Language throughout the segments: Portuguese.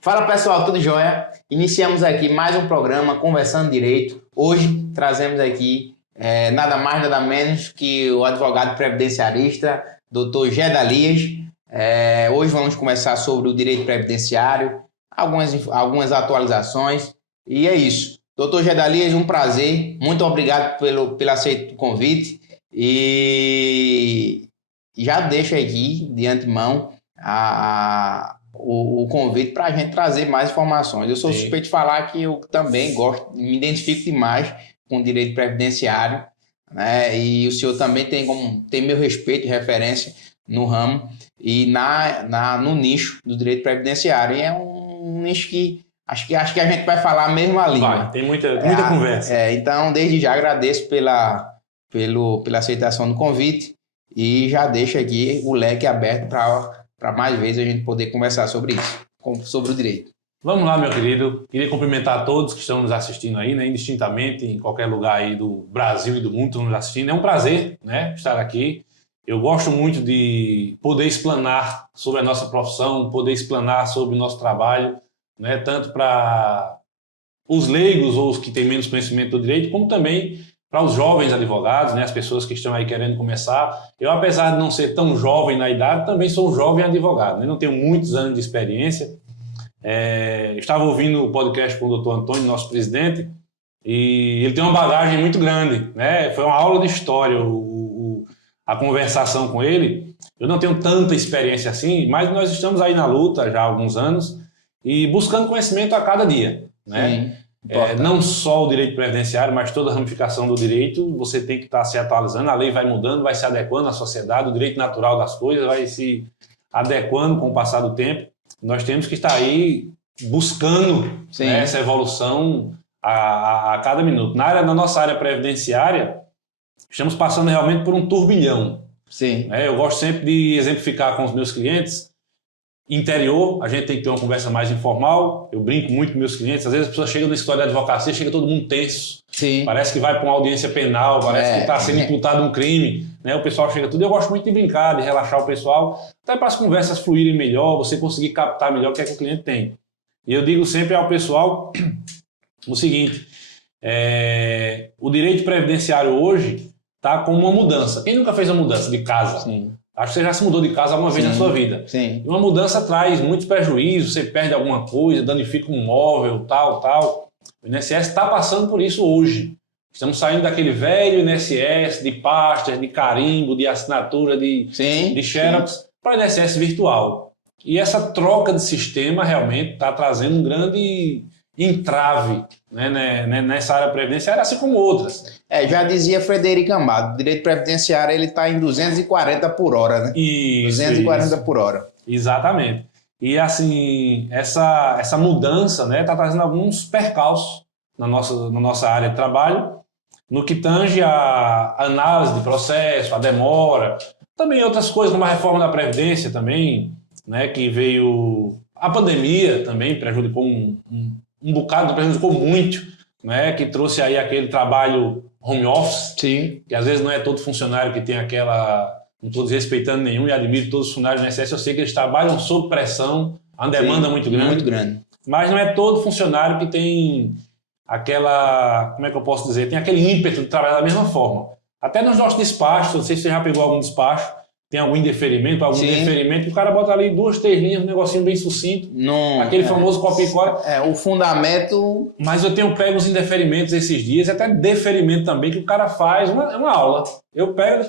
Fala pessoal, tudo jóia? Iniciamos aqui mais um programa Conversando Direito. Hoje trazemos aqui nada mais nada menos que o advogado previdenciarista, Dr. Gedalias. Hoje vamos conversar sobre o direito previdenciário, algumas atualizações e é isso. Dr. Gedalias, um prazer, muito obrigado pelo aceito do convite e já deixo aqui de antemão o convite para a gente trazer mais informações. Eu sou suspeito de falar que eu também gosto, me identifico demais com o direito previdenciário, né? E o senhor também tem meu respeito e referência no ramo e no nicho do direito previdenciário. E é um nicho que acho que a gente vai falar a mesma língua. Tem muita conversa. Então, desde já agradeço pela aceitação do convite e já deixo aqui o leque aberto para mais vezes a gente poder conversar sobre isso, sobre o direito. Vamos lá, meu querido. Queria cumprimentar a todos que estão nos assistindo aí, né, indistintamente, em qualquer lugar aí do Brasil e do mundo estão nos assistindo. É um prazer, né, estar aqui. Eu gosto muito de poder explanar sobre a nossa profissão, poder explanar sobre o nosso trabalho, né, tanto para os leigos ou os que têm menos conhecimento do direito, como também para os jovens advogados, né, as pessoas que estão aí querendo começar. Eu, apesar de não ser tão jovem na idade, também sou um jovem advogado, né? Não tenho muitos anos de experiência. Estava ouvindo o podcast com o Dr. Antônio, nosso presidente, e ele tem uma bagagem muito grande, né? Foi uma aula de história a conversação com ele. Eu não tenho tanta experiência assim, mas nós estamos aí na luta já há alguns anos e buscando conhecimento a cada dia, né? Sim. Não só o direito previdenciário, mas toda a ramificação do direito, você tem que estar se atualizando, a lei vai mudando, vai se adequando à sociedade, o direito natural das coisas vai se adequando com o passar do tempo. Nós temos que estar aí buscando, né, essa evolução a cada minuto. Na nossa área previdenciária, estamos passando realmente por um turbilhão. Sim. Eu gosto sempre de exemplificar com os meus clientes. Interior, a gente tem que ter uma conversa mais informal. Eu brinco muito com meus clientes. Às vezes as pessoas chegam no escritório de advocacia, chega todo mundo tenso. Sim. Parece que vai para uma audiência penal, parece que está sendo imputado um crime, né? O pessoal chega tudo. Eu gosto muito de brincar, de relaxar o pessoal, até para as conversas fluírem melhor, você conseguir captar melhor o que é que o cliente tem. E eu digo sempre ao pessoal o seguinte: o direito previdenciário hoje está com uma mudança. Quem nunca fez uma mudança de casa? Sim. Acho que você já se mudou de casa alguma vez na sua vida. Sim. E uma mudança traz muitos prejuízos, você perde alguma coisa, danifica um móvel, tal. O INSS está passando por isso hoje. Estamos saindo daquele velho INSS de pastas, de carimbo, de assinatura, de xerox, para o INSS virtual. E essa troca de sistema realmente está trazendo um grande entrave, né, nessa área previdenciária, assim como outras. Já dizia Frederico Amado, o direito previdenciário ele está em 240 por hora, né? Isso, 240 por hora. Exatamente. E assim, essa mudança, né, está trazendo alguns percalços na nossa área de trabalho, no que tange a análise de processo, a demora, também outras coisas, como a reforma da Previdência também, né, que veio... A pandemia também prejudicou um bocado, prejudicou muito, né, que trouxe aí aquele trabalho home office, que às vezes não é todo funcionário que tem aquela... Não estou desrespeitando nenhum e admiro todos os funcionários do INSS, eu sei que eles trabalham sob pressão, a demanda muito grande. Muito grande. Mas não é todo funcionário que tem aquela... Como é que eu posso dizer? Tem aquele ímpeto de trabalhar da mesma forma. Até nos nossos despachos, não sei se você já pegou algum despacho, tem algum indeferimento, deferimento, o cara bota ali 2, 3 linhas, um negocinho bem sucinto, aquele famoso copia e cola. O fundamento... Mas eu tenho pego os indeferimentos esses dias, até deferimento também, que o cara faz uma aula. Eu pego,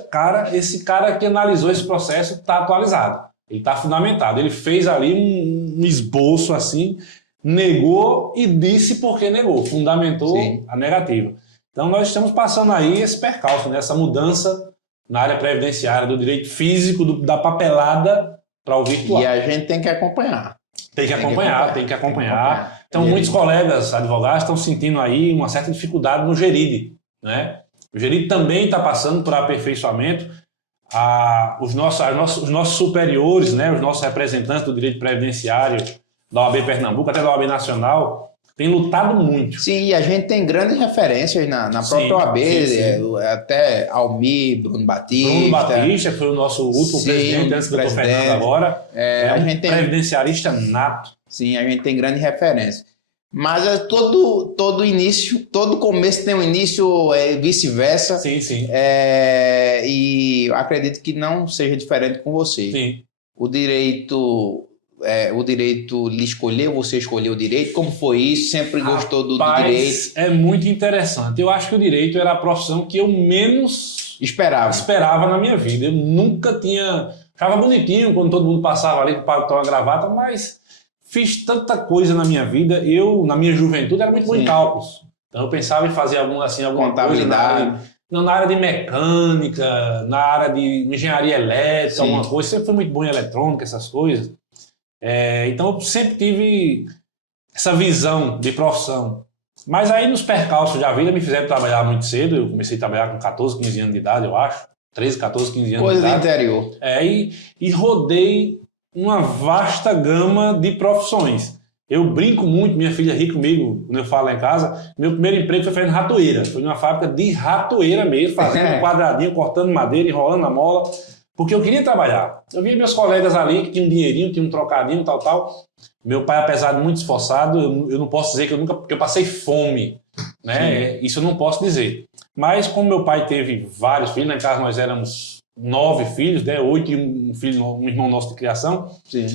esse cara que analisou esse processo está atualizado, ele está fundamentado, ele fez ali um esboço assim, negou e disse por que negou, fundamentou a negativa. Então nós estamos passando aí esse percalço, né, essa mudança na área previdenciária, do direito físico, da papelada para o virtual. E a gente tem que acompanhar. Tem que acompanhar. Então, muitos colegas advogados estão sentindo aí uma certa dificuldade no GERID, né? O GERID também está passando por aperfeiçoamento. Os nossos superiores, né, os nossos representantes do direito previdenciário da OAB Pernambuco, até da OAB Nacional, tem lutado muito. Sim, e a gente tem grandes referências na própria Sim, OAB, sim. Até Almir, Bruno Batista. Bruno Batista, que foi o nosso último presidente, antes do Dr. Fernando agora. É a um gente tem, previdenciarista nato. sim, a gente tem grandes referências. Mas todo início, todo começo tem um início, vice-versa. Sim, sim. E acredito que não seja diferente com você. Sim. O direito lhe escolheu, você escolheu o direito? Como foi isso? Sempre gostou do direito? É muito interessante. Eu acho que o direito era a profissão que eu menos esperava na minha vida. Eu nunca tinha... Achava bonitinho quando todo mundo passava ali com paletó e gravata, mas fiz tanta coisa na minha vida. Eu, na minha juventude, era muito bom em cálculos. Então eu pensava em fazer alguma contabilidade. Coisa na área de mecânica, na área de engenharia elétrica, alguma coisa. Sempre fui muito bom em eletrônica, essas coisas. Então eu sempre tive essa visão de profissão. Mas aí nos percalços da vida me fizeram trabalhar muito cedo. Eu comecei a trabalhar com 14, 15 anos de idade, eu acho. 13, 14, 15 anos de idade. Coisa do interior. E rodei uma vasta gama de profissões. Eu brinco muito, minha filha ri comigo quando eu falo lá em casa. Meu primeiro emprego foi fazendo ratoeira. Foi numa fábrica de ratoeira mesmo, fazendo um quadradinho, cortando madeira, enrolando a mola. Porque eu queria trabalhar. Eu via meus colegas ali que tinham um dinheirinho, tinham um trocadinho, tal. Meu pai, apesar de muito esforçado, eu não posso dizer que eu passei fome, né? Isso eu não posso dizer. Mas como meu pai teve vários filhos, na casa nós éramos 9 filhos, né? 8 e um irmão nosso de criação. Sim.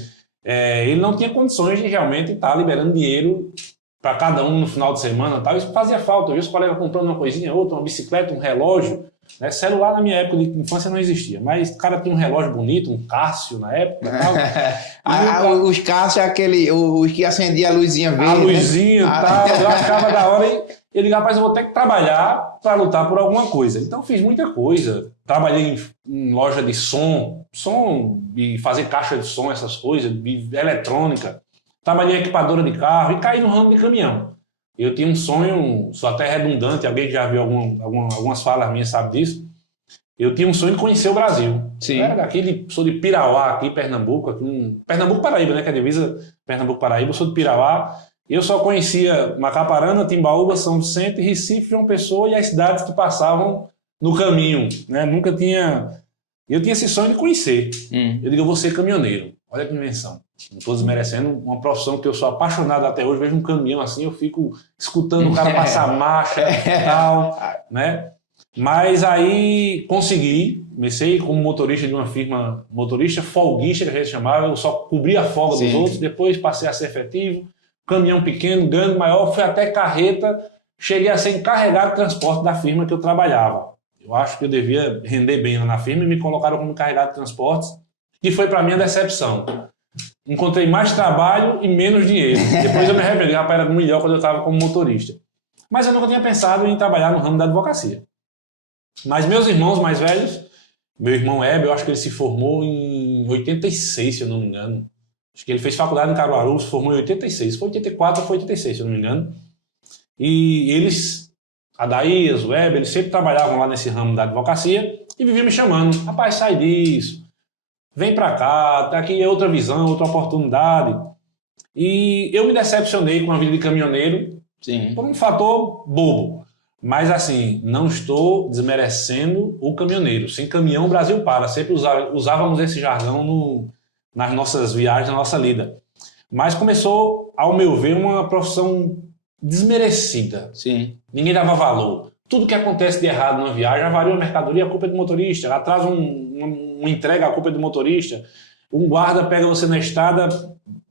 Ele não tinha condições de realmente estar liberando dinheiro para cada um no final de semana, tal. Isso fazia falta. Eu vi os colegas comprando uma coisinha, outra, uma bicicleta, um relógio. Né? Celular na minha época de infância não existia, mas o cara tinha um relógio bonito, um Cássio na época. Tal. Os Cássio é os que acendia a luzinha verde. A luzinha, né? tal. Eu achava da hora e digo, rapaz, eu vou ter que trabalhar para lutar por alguma coisa. Então fiz muita coisa. Trabalhei em loja de som e fazer caixa de som, essas coisas, de eletrônica. Trabalhei em equipadora de carro e caí no ramo de caminhão. Eu tinha um sonho, sou até redundante, alguém que já viu algumas falas minhas sabe disso. Eu tinha um sonho de conhecer o Brasil. Sim. Eu era daqui, sou de Pirauá, aqui, Pernambuco. Pernambuco, Paraíba, né? Que é a divisa Pernambuco, Paraíba. Eu sou de Pirauá. Eu só conhecia Macaparana, Timbaúba, São Vicente, Recife, João Pessoa e as cidades que passavam no caminho. Né? Nunca tinha... Eu tinha esse sonho de conhecer. Eu digo, eu vou ser caminhoneiro. Olha que invenção. Não estou desmerecendo uma profissão que eu sou apaixonado até hoje. Vejo um caminhão assim, eu fico escutando o cara passar marcha e tal, né? Mas aí consegui, comecei como motorista de uma firma, motorista folguista que a gente chamava, eu só cobria a folga dos outros, depois passei a ser efetivo, caminhão pequeno, grande, maior, fui até carreta, cheguei a ser encarregado de transporte da firma que eu trabalhava. Eu acho que eu devia render bem na firma e me colocaram como encarregado de transportes, que foi para mim a decepção. Encontrei mais trabalho e menos dinheiro. Depois eu me arrependi, rapaz, era melhor quando eu estava como motorista. Mas eu nunca tinha pensado em trabalhar no ramo da advocacia. Mas meus irmãos mais velhos, meu irmão Hebe, eu acho que ele se formou em 86, se eu não me engano. Acho que ele fez faculdade em Caruaru, se formou em 86. Foi 84 ou foi 86, se eu não me engano. E eles, a Daías, o Hebe, eles sempre trabalhavam lá nesse ramo da advocacia e viviam me chamando. Rapaz, sai disso. Vem pra cá, aqui é outra visão, outra oportunidade. E eu me decepcionei com a vida de caminhoneiro por um fator bobo. Mas assim, não estou desmerecendo o caminhoneiro. Sem caminhão o Brasil para. Sempre usávamos esse jargão nas nossas viagens, na nossa lida. Mas começou, ao meu ver, uma profissão desmerecida. Ninguém dava valor. Tudo que acontece de errado numa viagem, avaria uma mercadoria, a culpa é do motorista. Atrasa uma entrega, a culpa é do motorista. Um guarda pega você na estrada,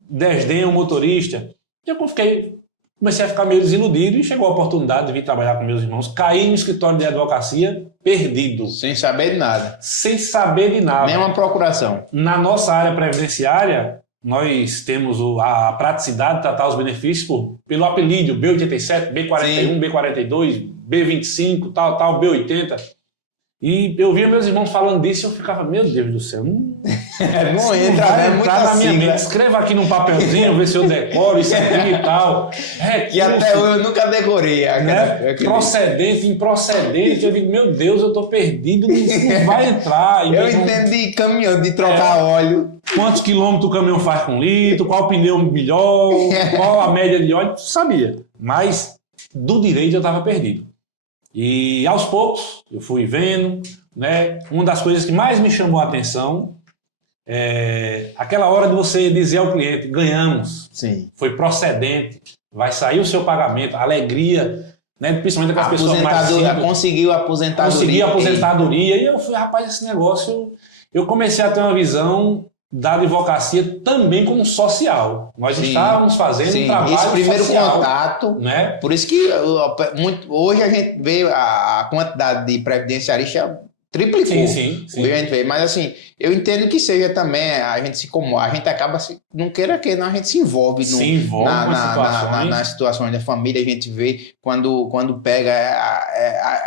desdenha o motorista. E eu comecei a ficar meio desiludido e chegou a oportunidade de vir trabalhar com meus irmãos. Caí no escritório de advocacia, perdido. Sem saber de nada. Sem saber de nada. Nenhuma procuração. Na nossa área previdenciária, nós temos a praticidade de tratar os benefícios pelo apelido B87, B41, B42, B25, tal, B80. E eu via meus irmãos falando disso e eu ficava, meu Deus do céu, não Não Isso entra, vai né? entrar Muita na minha sigla. mente. Escreva aqui num papelzinho, ver se eu decoro isso aqui e tal. Que até hoje eu nunca decorei. Né? Procedente, improcedente. Eu digo, meu Deus, eu tô perdido, não vai entrar. E Eu mesmo, entendo de caminhão, de trocar óleo. quantos quilômetros o caminhão faz com litro, qual pneu melhor, qual a média de óleo, sabia. Mas do direito eu estava perdido. E aos poucos eu fui vendo, né? Uma das coisas que mais me chamou a atenção é aquela hora de você dizer ao cliente, ganhamos, Sim. foi procedente, vai sair o seu pagamento, a alegria, né? Principalmente aquelas pessoas mais simples. Conseguiu a aposentadoria. Consegui a aposentadoria e eu fui, rapaz, esse negócio, eu comecei a ter uma visão da advocacia também como social. Nós estávamos fazendo um trabalho esse primeiro social, contato, né? Por isso que hoje a gente vê a quantidade de previdenciaristas triplicou. Sim. Hoje a gente vê, mas assim, eu entendo que seja também, a gente se comove, a gente acaba, não queira que não, a gente se envolve, nas situações da família, a gente vê quando pega,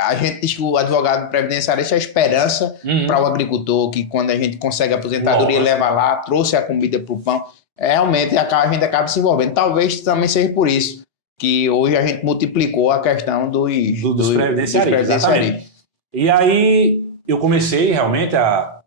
a gente diz que o advogado previdenciarista é a esperança para o agricultor, que quando a gente consegue a aposentadoria, leva lá, trouxe a comida para o pão, realmente a gente acaba se envolvendo. Talvez também seja por isso que hoje a gente multiplicou a questão dos previdenciaristas. E aí eu comecei realmente a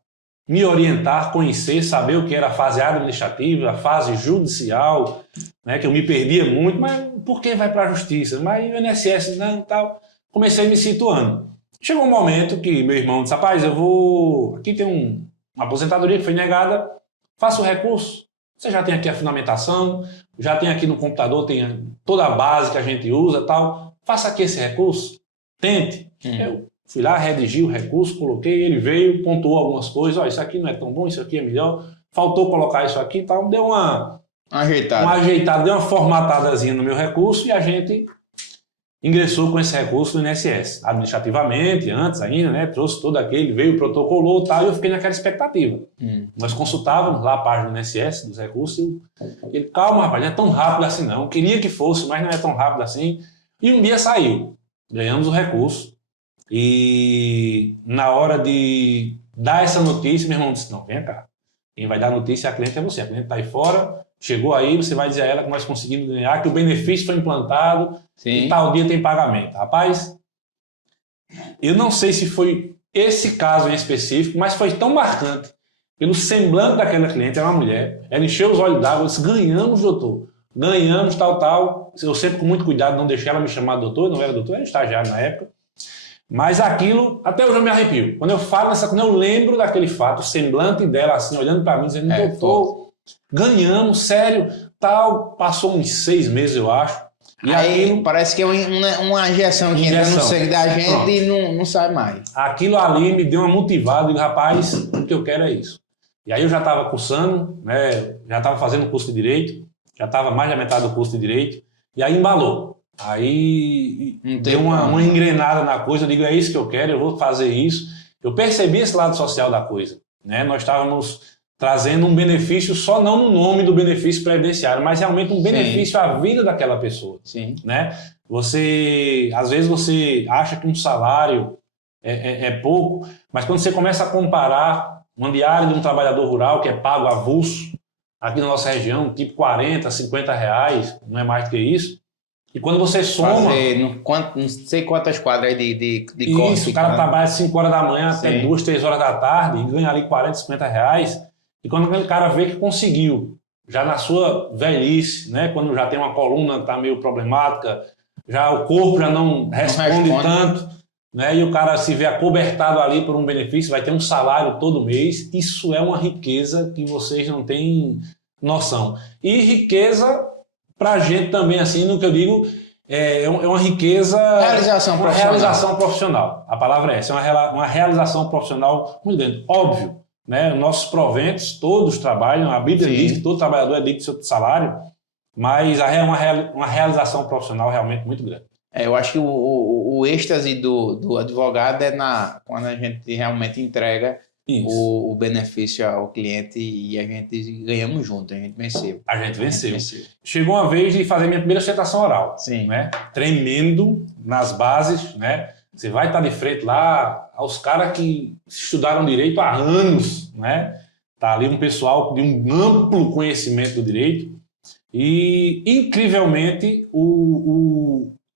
me orientar, conhecer, saber o que era a fase administrativa, a fase judicial, né, que eu me perdia muito, mas por que vai para a justiça? Mas o INSS não, tal. Comecei me situando. Chegou um momento que meu irmão disse, rapaz, aqui tem uma aposentadoria que foi negada, faça o recurso. Você já tem aqui a fundamentação, já tem aqui no computador, tem toda a base que a gente usa, tal. Faça aqui esse recurso, tente. Eu fui lá, redigi o recurso, coloquei, ele veio, pontuou algumas coisas, isso aqui não é tão bom, isso aqui é melhor, faltou colocar isso aqui e tal, deu uma ajeitada, deu uma formatadazinha no meu recurso e a gente ingressou com esse recurso no INSS, administrativamente, antes ainda, né, trouxe todo aquele, veio, protocolou e tal, e eu fiquei naquela expectativa. Nós consultávamos lá a página do INSS, dos recursos, e ele, calma rapaz, não é tão rápido assim não, eu queria que fosse, mas não é tão rápido assim, e um dia saiu, ganhamos o recurso. E na hora de dar essa notícia, meu irmão disse, não, vem cá, quem vai dar notícia a cliente é você, a cliente está aí fora, chegou aí, você vai dizer a ela que nós conseguimos ganhar, que o benefício foi implantado e tal dia tem pagamento. Rapaz, eu não sei se foi esse caso em específico, mas foi tão marcante pelo semblante daquela cliente, era uma mulher, ela encheu os olhos d'água, disse, ganhamos, doutor, ganhamos, tal, eu sempre com muito cuidado não deixei ela me chamar de doutor, não era doutor, era estagiário na época. Mas aquilo, até hoje eu me arrepio. Quando eu falo quando eu lembro daquele fato, o semblante dela assim, olhando para mim, dizendo, doutor, ganhamos, sério, tal. Passou uns 6 meses, eu acho. E aí aquilo, parece que é uma injeção que entra no sangue da gente e não sai mais. Aquilo ali me deu uma motivada, digo, rapaz, o que eu quero é isso. E aí eu já estava cursando, né, já estava fazendo curso de Direito, já estava mais da metade do curso de Direito, e aí embalou. Aí deu uma engrenada na coisa, eu digo, é isso que eu quero, eu vou fazer isso. Eu percebi esse lado social da coisa, né? Nós estávamos trazendo um benefício, só não no nome do benefício previdenciário, mas realmente um benefício à vida daquela pessoa. Sim. Né? Às vezes você acha que um salário é pouco, mas quando você começa a comparar uma diária de um trabalhador rural que é pago avulso, aqui na nossa região, tipo 40, 50 reais, não é mais do que isso. E quando você soma... não sei quantas quadras de isso, o cara trabalha 5 horas da manhã até 2, 3 horas da tarde e ganha ali 40, 50 reais. E quando aquele cara vê que conseguiu, já na sua velhice, né, quando já tem uma coluna que está meio problemática, já o corpo já não responde tanto, né, e o cara se vê acobertado ali por um benefício, vai ter um salário todo mês, isso é uma riqueza que vocês não têm noção. E riqueza... Pra gente também, assim, no que eu digo, é uma riqueza... Realização profissional. A palavra é essa, uma realização profissional muito grande. Óbvio, né? Nossos proventos, todos trabalham, a Bíblia diz que todo trabalhador é digno do seu salário, mas é uma realização profissional realmente muito grande. Eu acho que o êxtase do advogado é quando a gente realmente entrega o benefício ao cliente e a gente ganhamos junto, a gente venceu. A gente venceu. Chegou uma vez de fazer minha primeira sustentação oral. Sim. Né? Tremendo nas bases, né? Você vai estar de frente lá aos caras que estudaram direito há anos, né? Tá ali um pessoal de um amplo conhecimento do direito e, incrivelmente,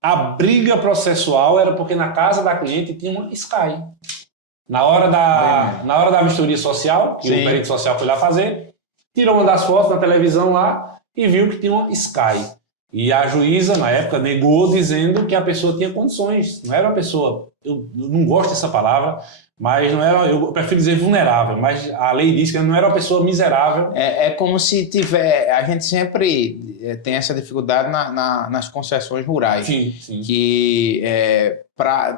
a briga processual era porque na casa da cliente tinha uma Sky. Na hora da vistoria social, que Sim. o perito social foi lá fazer, tirou uma das fotos na televisão lá e viu que tinha uma Sky. E a juíza, na época, negou dizendo que a pessoa tinha condições. Não era uma pessoa, eu não gosto dessa palavra, mas não era, eu prefiro dizer vulnerável, mas a lei diz que não era uma pessoa miserável. É como se tiver... A gente sempre tem essa dificuldade nas concessões rurais. Sim, sim. Que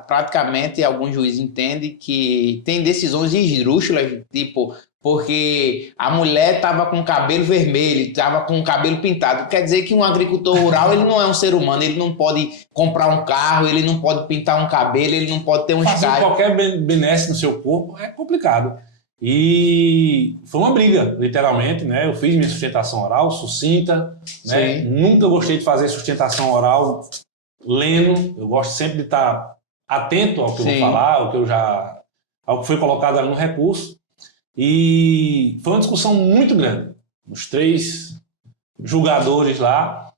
praticamente alguns juízes entendem que tem decisões esdrúxulas, tipo... Porque a mulher estava com o cabelo vermelho, estava com o cabelo pintado. Quer dizer que um agricultor rural ele não é um ser humano, ele não pode comprar um carro, ele não pode pintar um cabelo, ele não pode ter um Fazer Sky. qualquer benesse no seu corpo é complicado. E foi uma briga, literalmente, né? Eu fiz minha sustentação oral, sucinta, né? Nunca gostei de fazer sustentação oral lendo. Eu gosto sempre de estar atento ao que eu vou falar, ao que foi colocado ali no recurso. E foi uma discussão muito grande. Os 3 julgadores lá,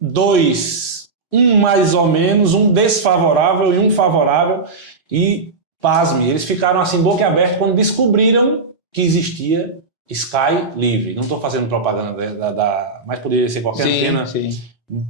2, um mais ou menos, um desfavorável e um favorável. E, pasme, eles ficaram assim, boca aberta, quando descobriram que existia Sky livre. Não estou fazendo propaganda mas poderia ser qualquer antena. Sim.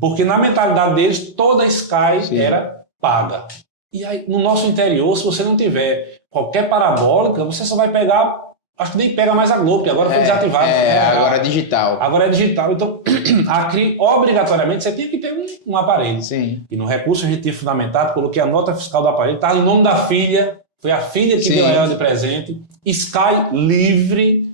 Porque na mentalidade deles, toda Sky era paga. E aí, no nosso interior, se você não tiver qualquer parabólica, você só vai pegar, acho que nem pega mais a Globo, porque agora foi desativado. Agora é digital. Agora é digital. Então, aqui, obrigatoriamente, você tinha que ter um aparelho. Sim. E no recurso a gente tinha fundamentado, coloquei a nota fiscal do aparelho, estava no nome da filha, foi a filha que deu a ela de presente, Sky livre,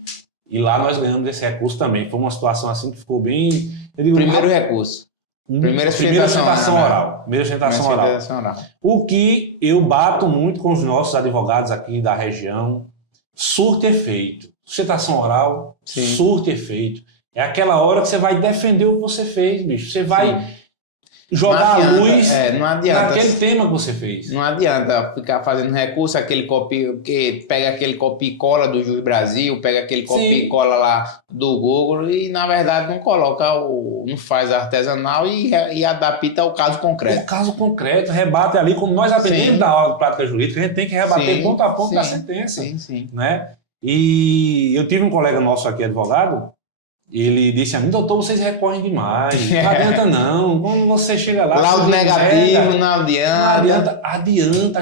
e lá nós ganhamos esse recurso também. Foi uma situação assim que ficou bem... Primeiro recurso. Primeira sustentação oral. O que eu bato muito com os nossos advogados aqui da região, surte efeito. Sustentação oral, surte efeito. É aquela hora que você vai defender o que você fez, bicho. Você vai jogar a luz naquele tema que você fez. Não adianta ficar fazendo recurso, aquele copia, que pega aquele copia e cola do Juiz Brasil, pega aquele copia e cola lá do Google e, na verdade, não coloca, não faz artesanal e adapta ao caso concreto. O caso concreto, rebate ali, como nós aprendemos da aula de prática jurídica, a gente tem que rebater ponto a ponto da sentença. Né? E eu tive um colega nosso aqui, advogado, ele disse a mim, doutor, vocês recorrem demais, não adianta não, quando você chega lá... Laudo negativo, não adianta. Adianta,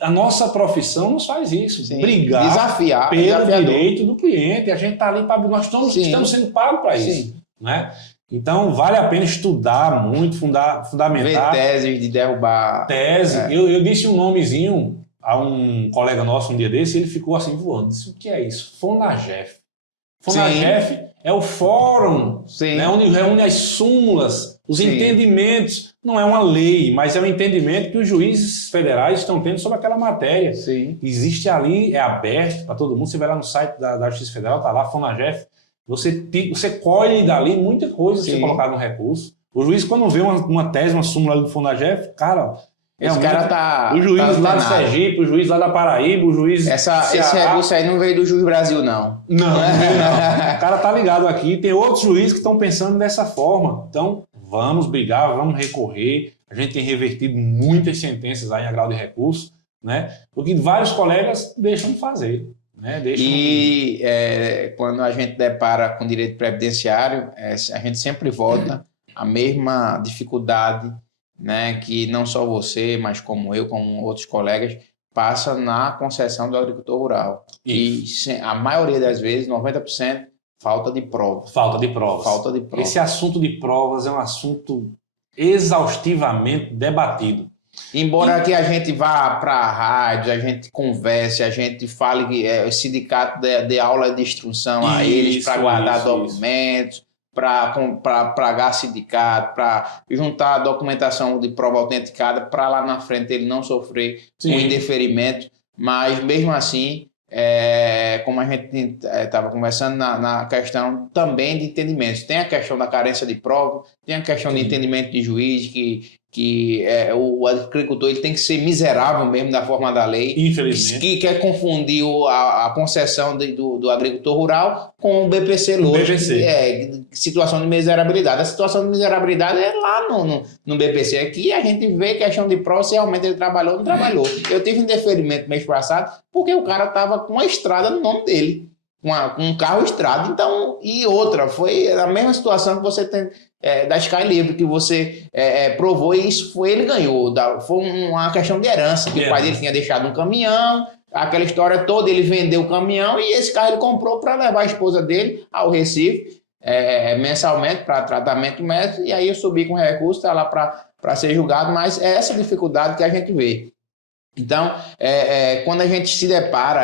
a nossa profissão nos faz isso, brigar desafiar, pelo direito do cliente, a gente está ali para... Nós estamos sendo pagos para isso. Né? Então, vale a pena estudar muito, fundamentar... Ver teses de derrubar... Eu disse um nomezinho a um colega nosso um dia desse, e ele ficou assim voando, disse, o que é isso? Fonagef. Fonagef é o fórum, né, onde reúne as súmulas, os entendimentos. Não é uma lei, mas é um entendimento que os juízes federais estão tendo sobre aquela matéria. Existe ali, é aberto para todo mundo. Você vai lá no site da Justiça Federal, está lá, Fonagef. Você colhe dali muita coisa que você colocar no recurso. O juiz, quando vê uma tese, uma súmula do Fonagef, cara... Esse cara tá... O juiz lá do Sergipe, o juiz lá da Paraíba, o juiz... Esse recurso aí não veio do Juiz Brasil, não. Não. O cara tá ligado aqui. Tem outros juízes que estão pensando dessa forma. Então, vamos brigar, vamos recorrer. A gente tem revertido muitas sentenças aí em agrau de recurso, né? Porque vários colegas deixam de fazer. Né? Quando a gente depara com direito previdenciário, a gente sempre volta a mesma dificuldade, né, que não só você, mas como eu, como outros colegas, passa na concessão do agricultor rural. Isso. E a maioria das vezes, 90%, falta de prova. Falta de provas. Esse assunto de provas é um assunto exaustivamente debatido. Embora que a gente vá para a rádio, a gente converse, a gente fale que o sindicato dê aula de instrução a eles para guardar documentos, para pagar sindicato, para juntar a documentação de prova autenticada, para lá na frente ele não sofrer um indeferimento. Mas, mesmo assim, como a gente estava conversando na questão também de entendimentos. Tem a questão da carência de prova, tem a questão de entendimento de juiz, que o agricultor ele tem que ser miserável mesmo da forma da lei. Infelizmente. Que quer confundir a concessão do agricultor rural com o BPC lógico. Situação de miserabilidade. A situação de miserabilidade é lá no BPC. Aqui a gente vê questão de prova, se realmente ele trabalhou ou não trabalhou. Eu tive indeferimento mês passado porque o cara estava com uma estrada no nome dele. Com um carro estrada. Então, e outra, foi a mesma situação que você tem da Sky Livre, que você provou, e isso foi ele ganhou. Foi uma questão de herança, que o pai dele tinha deixado um caminhão, aquela história toda, ele vendeu o caminhão e esse carro ele comprou para levar a esposa dele ao Recife mensalmente para tratamento médico, e aí eu subi com recurso, está lá para ser julgado, mas é essa dificuldade que a gente vê. Então, quando a gente se depara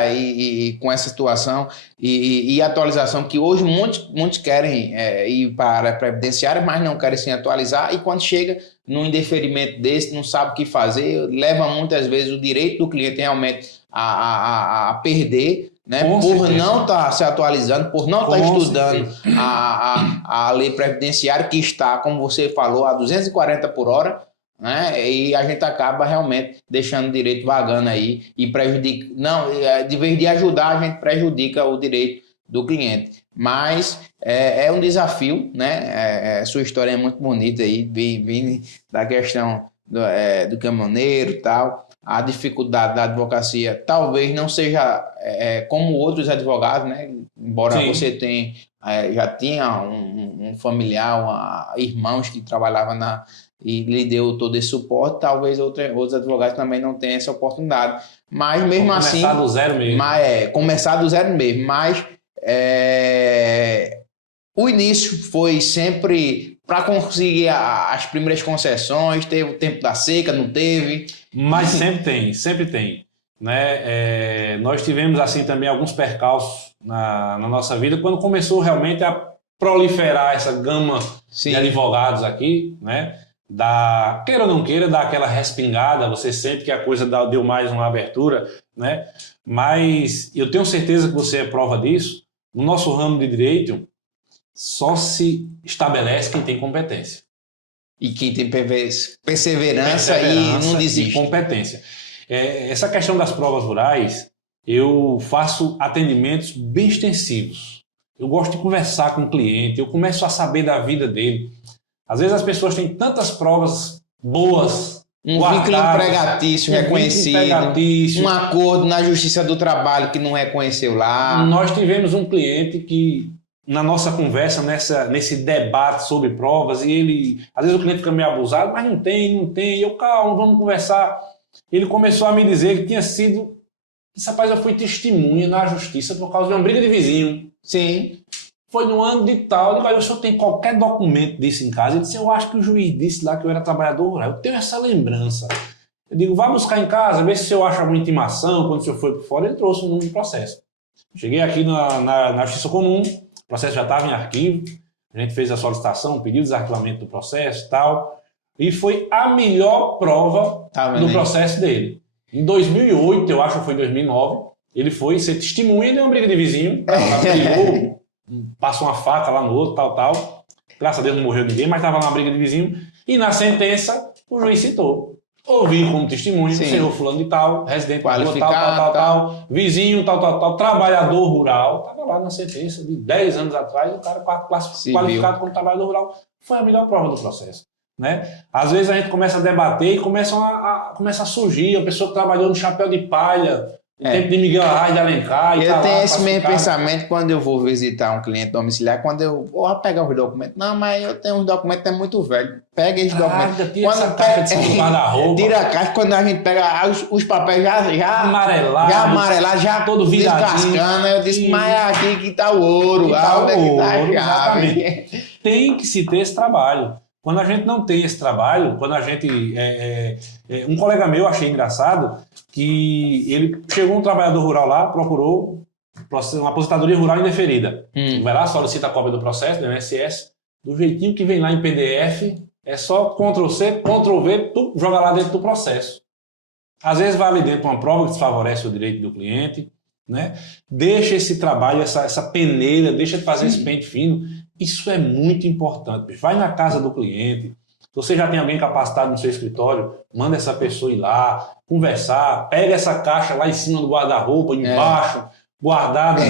com essa situação e atualização, que hoje muitos querem ir para a previdenciária, mas não querem se atualizar, e quando chega num indeferimento desse, não sabe o que fazer, leva muitas vezes o direito do cliente realmente a perder, né? Por não estar se atualizando, por não estar estudando a lei previdenciária, que está, como você falou, a 240 por hora, né? E a gente acaba realmente deixando o direito vagando aí e prejudica. Não, de vez de ajudar, a gente prejudica o direito do cliente. Mas é um desafio, né? Sua história é muito bonita aí, vindo da questão do caminhoneiro e tal. A dificuldade da advocacia talvez não seja como outros advogados, né? Embora Sim. Você já tinha um familiar, irmãos que trabalhavam e lhe deu todo esse suporte, talvez outros advogados também não tenham essa oportunidade. Mas mesmo assim... Começar do zero mesmo. Começar do zero mesmo. Mas o início foi sempre para conseguir as primeiras concessões, teve o tempo da seca, não teve... Mas sempre tem. Né? Nós tivemos assim também alguns percalços na nossa vida, quando começou realmente a proliferar essa gama Sim. de advogados aqui, né? Queira ou não queira, dá aquela respingada, você sente que a coisa deu mais uma abertura, né? Mas eu tenho certeza que você é prova disso. No nosso ramo de direito, só se estabelece quem tem competência. E quem tem perseverança e não desiste. E competência. Essa questão das provas rurais, eu faço atendimentos bem extensivos. Eu gosto de conversar com o cliente, eu começo a saber da vida dele. Às vezes as pessoas têm tantas provas boas, vínculo empregatício reconhecido, um acordo na Justiça do Trabalho que não reconheceu lá. Nós tivemos um cliente que, na nossa conversa, nesse debate sobre provas, e às vezes o cliente fica meio abusado, mas não tem, e eu, calma, vamos conversar. Ele começou a me dizer que tinha sido, rapaz, eu fui testemunha na Justiça por causa de uma briga de vizinho. Sim. Foi no ano de tal, eu digo, o senhor tem qualquer documento disso em casa? Ele disse, eu acho que o juiz disse lá que eu era trabalhador rural, eu tenho essa lembrança. Eu digo, vá buscar em casa, vê se o senhor acha alguma intimação, quando o senhor foi por fora, ele trouxe o número de processo. Cheguei aqui na Justiça Comum, o processo já estava em arquivo, a gente fez a solicitação, pediu o desarquivamento do processo e tal, e foi a melhor prova do processo dele. Em 2008, eu acho que foi em 2009, ele foi ser testemunha de uma briga de vizinho, brigou, passou uma faca lá no outro, tal. Graças a Deus não morreu ninguém, mas estava lá na briga de vizinho. E na sentença, o juiz citou. Ouvi como testemunho, Sim. o senhor fulano de tal, residente tal, vizinho, tal, trabalhador rural. Estava lá na sentença de 10 anos atrás, o cara qualificado como trabalhador rural. Foi a melhor prova do processo. Né? Às vezes a gente começa a debater e começa a surgir a pessoa que trabalhou no chapéu de palha, no tempo de Miguel Arraes de Alencar. Eu tenho esse mesmo pensamento quando eu vou visitar um cliente domiciliar, quando eu vou pegar os documentos. Não, mas eu tenho uns documentos que é muito velho. Pega esses documentos. Tira a caixa, quando a gente pega os papéis já amarelados, já todo descascando. Eu disse, mas é aqui que está o ouro. Exatamente. Tem que se ter esse trabalho. Quando a gente não tem esse trabalho, quando a gente... um colega meu, achei engraçado, que ele chegou um trabalhador rural lá, procurou uma aposentadoria rural indeferida. Vai lá, solicita a cópia do processo, do INSS, do jeitinho que vem lá em PDF, é só Ctrl+C, Ctrl+V, tu joga lá dentro do processo. Às vezes vai ali dentro uma prova que desfavorece o direito do cliente, né? Deixa esse trabalho, essa peneira, deixa de fazer esse pente fino. Isso é muito importante. Vai na casa do cliente, Se você já tem alguém capacitado no seu escritório, manda essa pessoa ir lá, conversar, pega essa caixa lá em cima do guarda-roupa, embaixo, guardada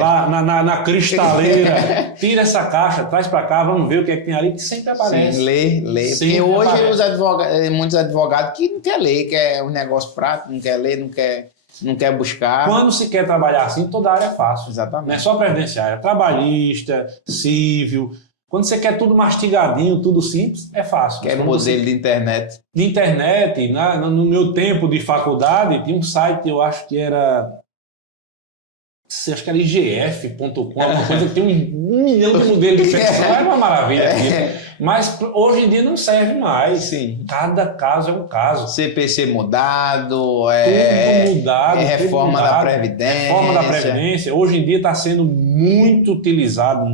lá na cristaleira, tira essa caixa, traz para cá, vamos ver o que é que tem ali, que sempre aparece. Sim, lê. Sempre Porque hoje aparece. muitos advogados que não quer ler, quer um negócio prático, não quer ler, não quer buscar. Quando se quer trabalhar assim, toda área é fácil. Exatamente. Não é só previdenciária, trabalhista, civil. Quando você quer tudo mastigadinho, tudo simples, é fácil. Quer modelo de internet. De internet, no meu tempo de faculdade, tinha um site, eu acho que era igf.com, uma coisa que tem 1 milhão de modelos de pessoa, é uma maravilha. Mas hoje em dia não serve mais. Sim. Cada caso é um caso. CPC mudado, Tudo mudado. reforma tudo mudado. da Previdência. Reforma da Previdência. Hoje em dia está sendo muito utilizado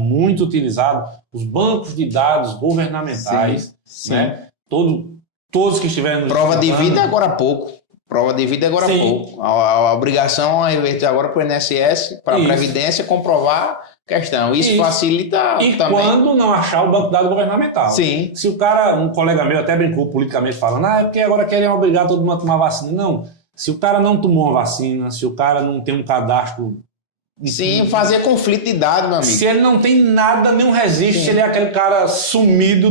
os bancos de dados governamentais. Sim. Né? Todos que estiverem no Prova de vida agora há pouco. Prova de vida agora há Sim. pouco. A obrigação é agora para o INSS, para a Isso. Previdência, comprovar a questão. Isso facilita E também. quando não achar o banco de dados governamental. Sim. Se o cara, um colega meu até brincou politicamente falando, é porque agora querem obrigar todo mundo a tomar vacina. Não. Se o cara não tomou uma vacina, se o cara não tem um cadastro... Sim, fazer conflito de dados, meu amigo. Se ele não tem nada, nenhum registro, Sim. se ele é aquele cara sumido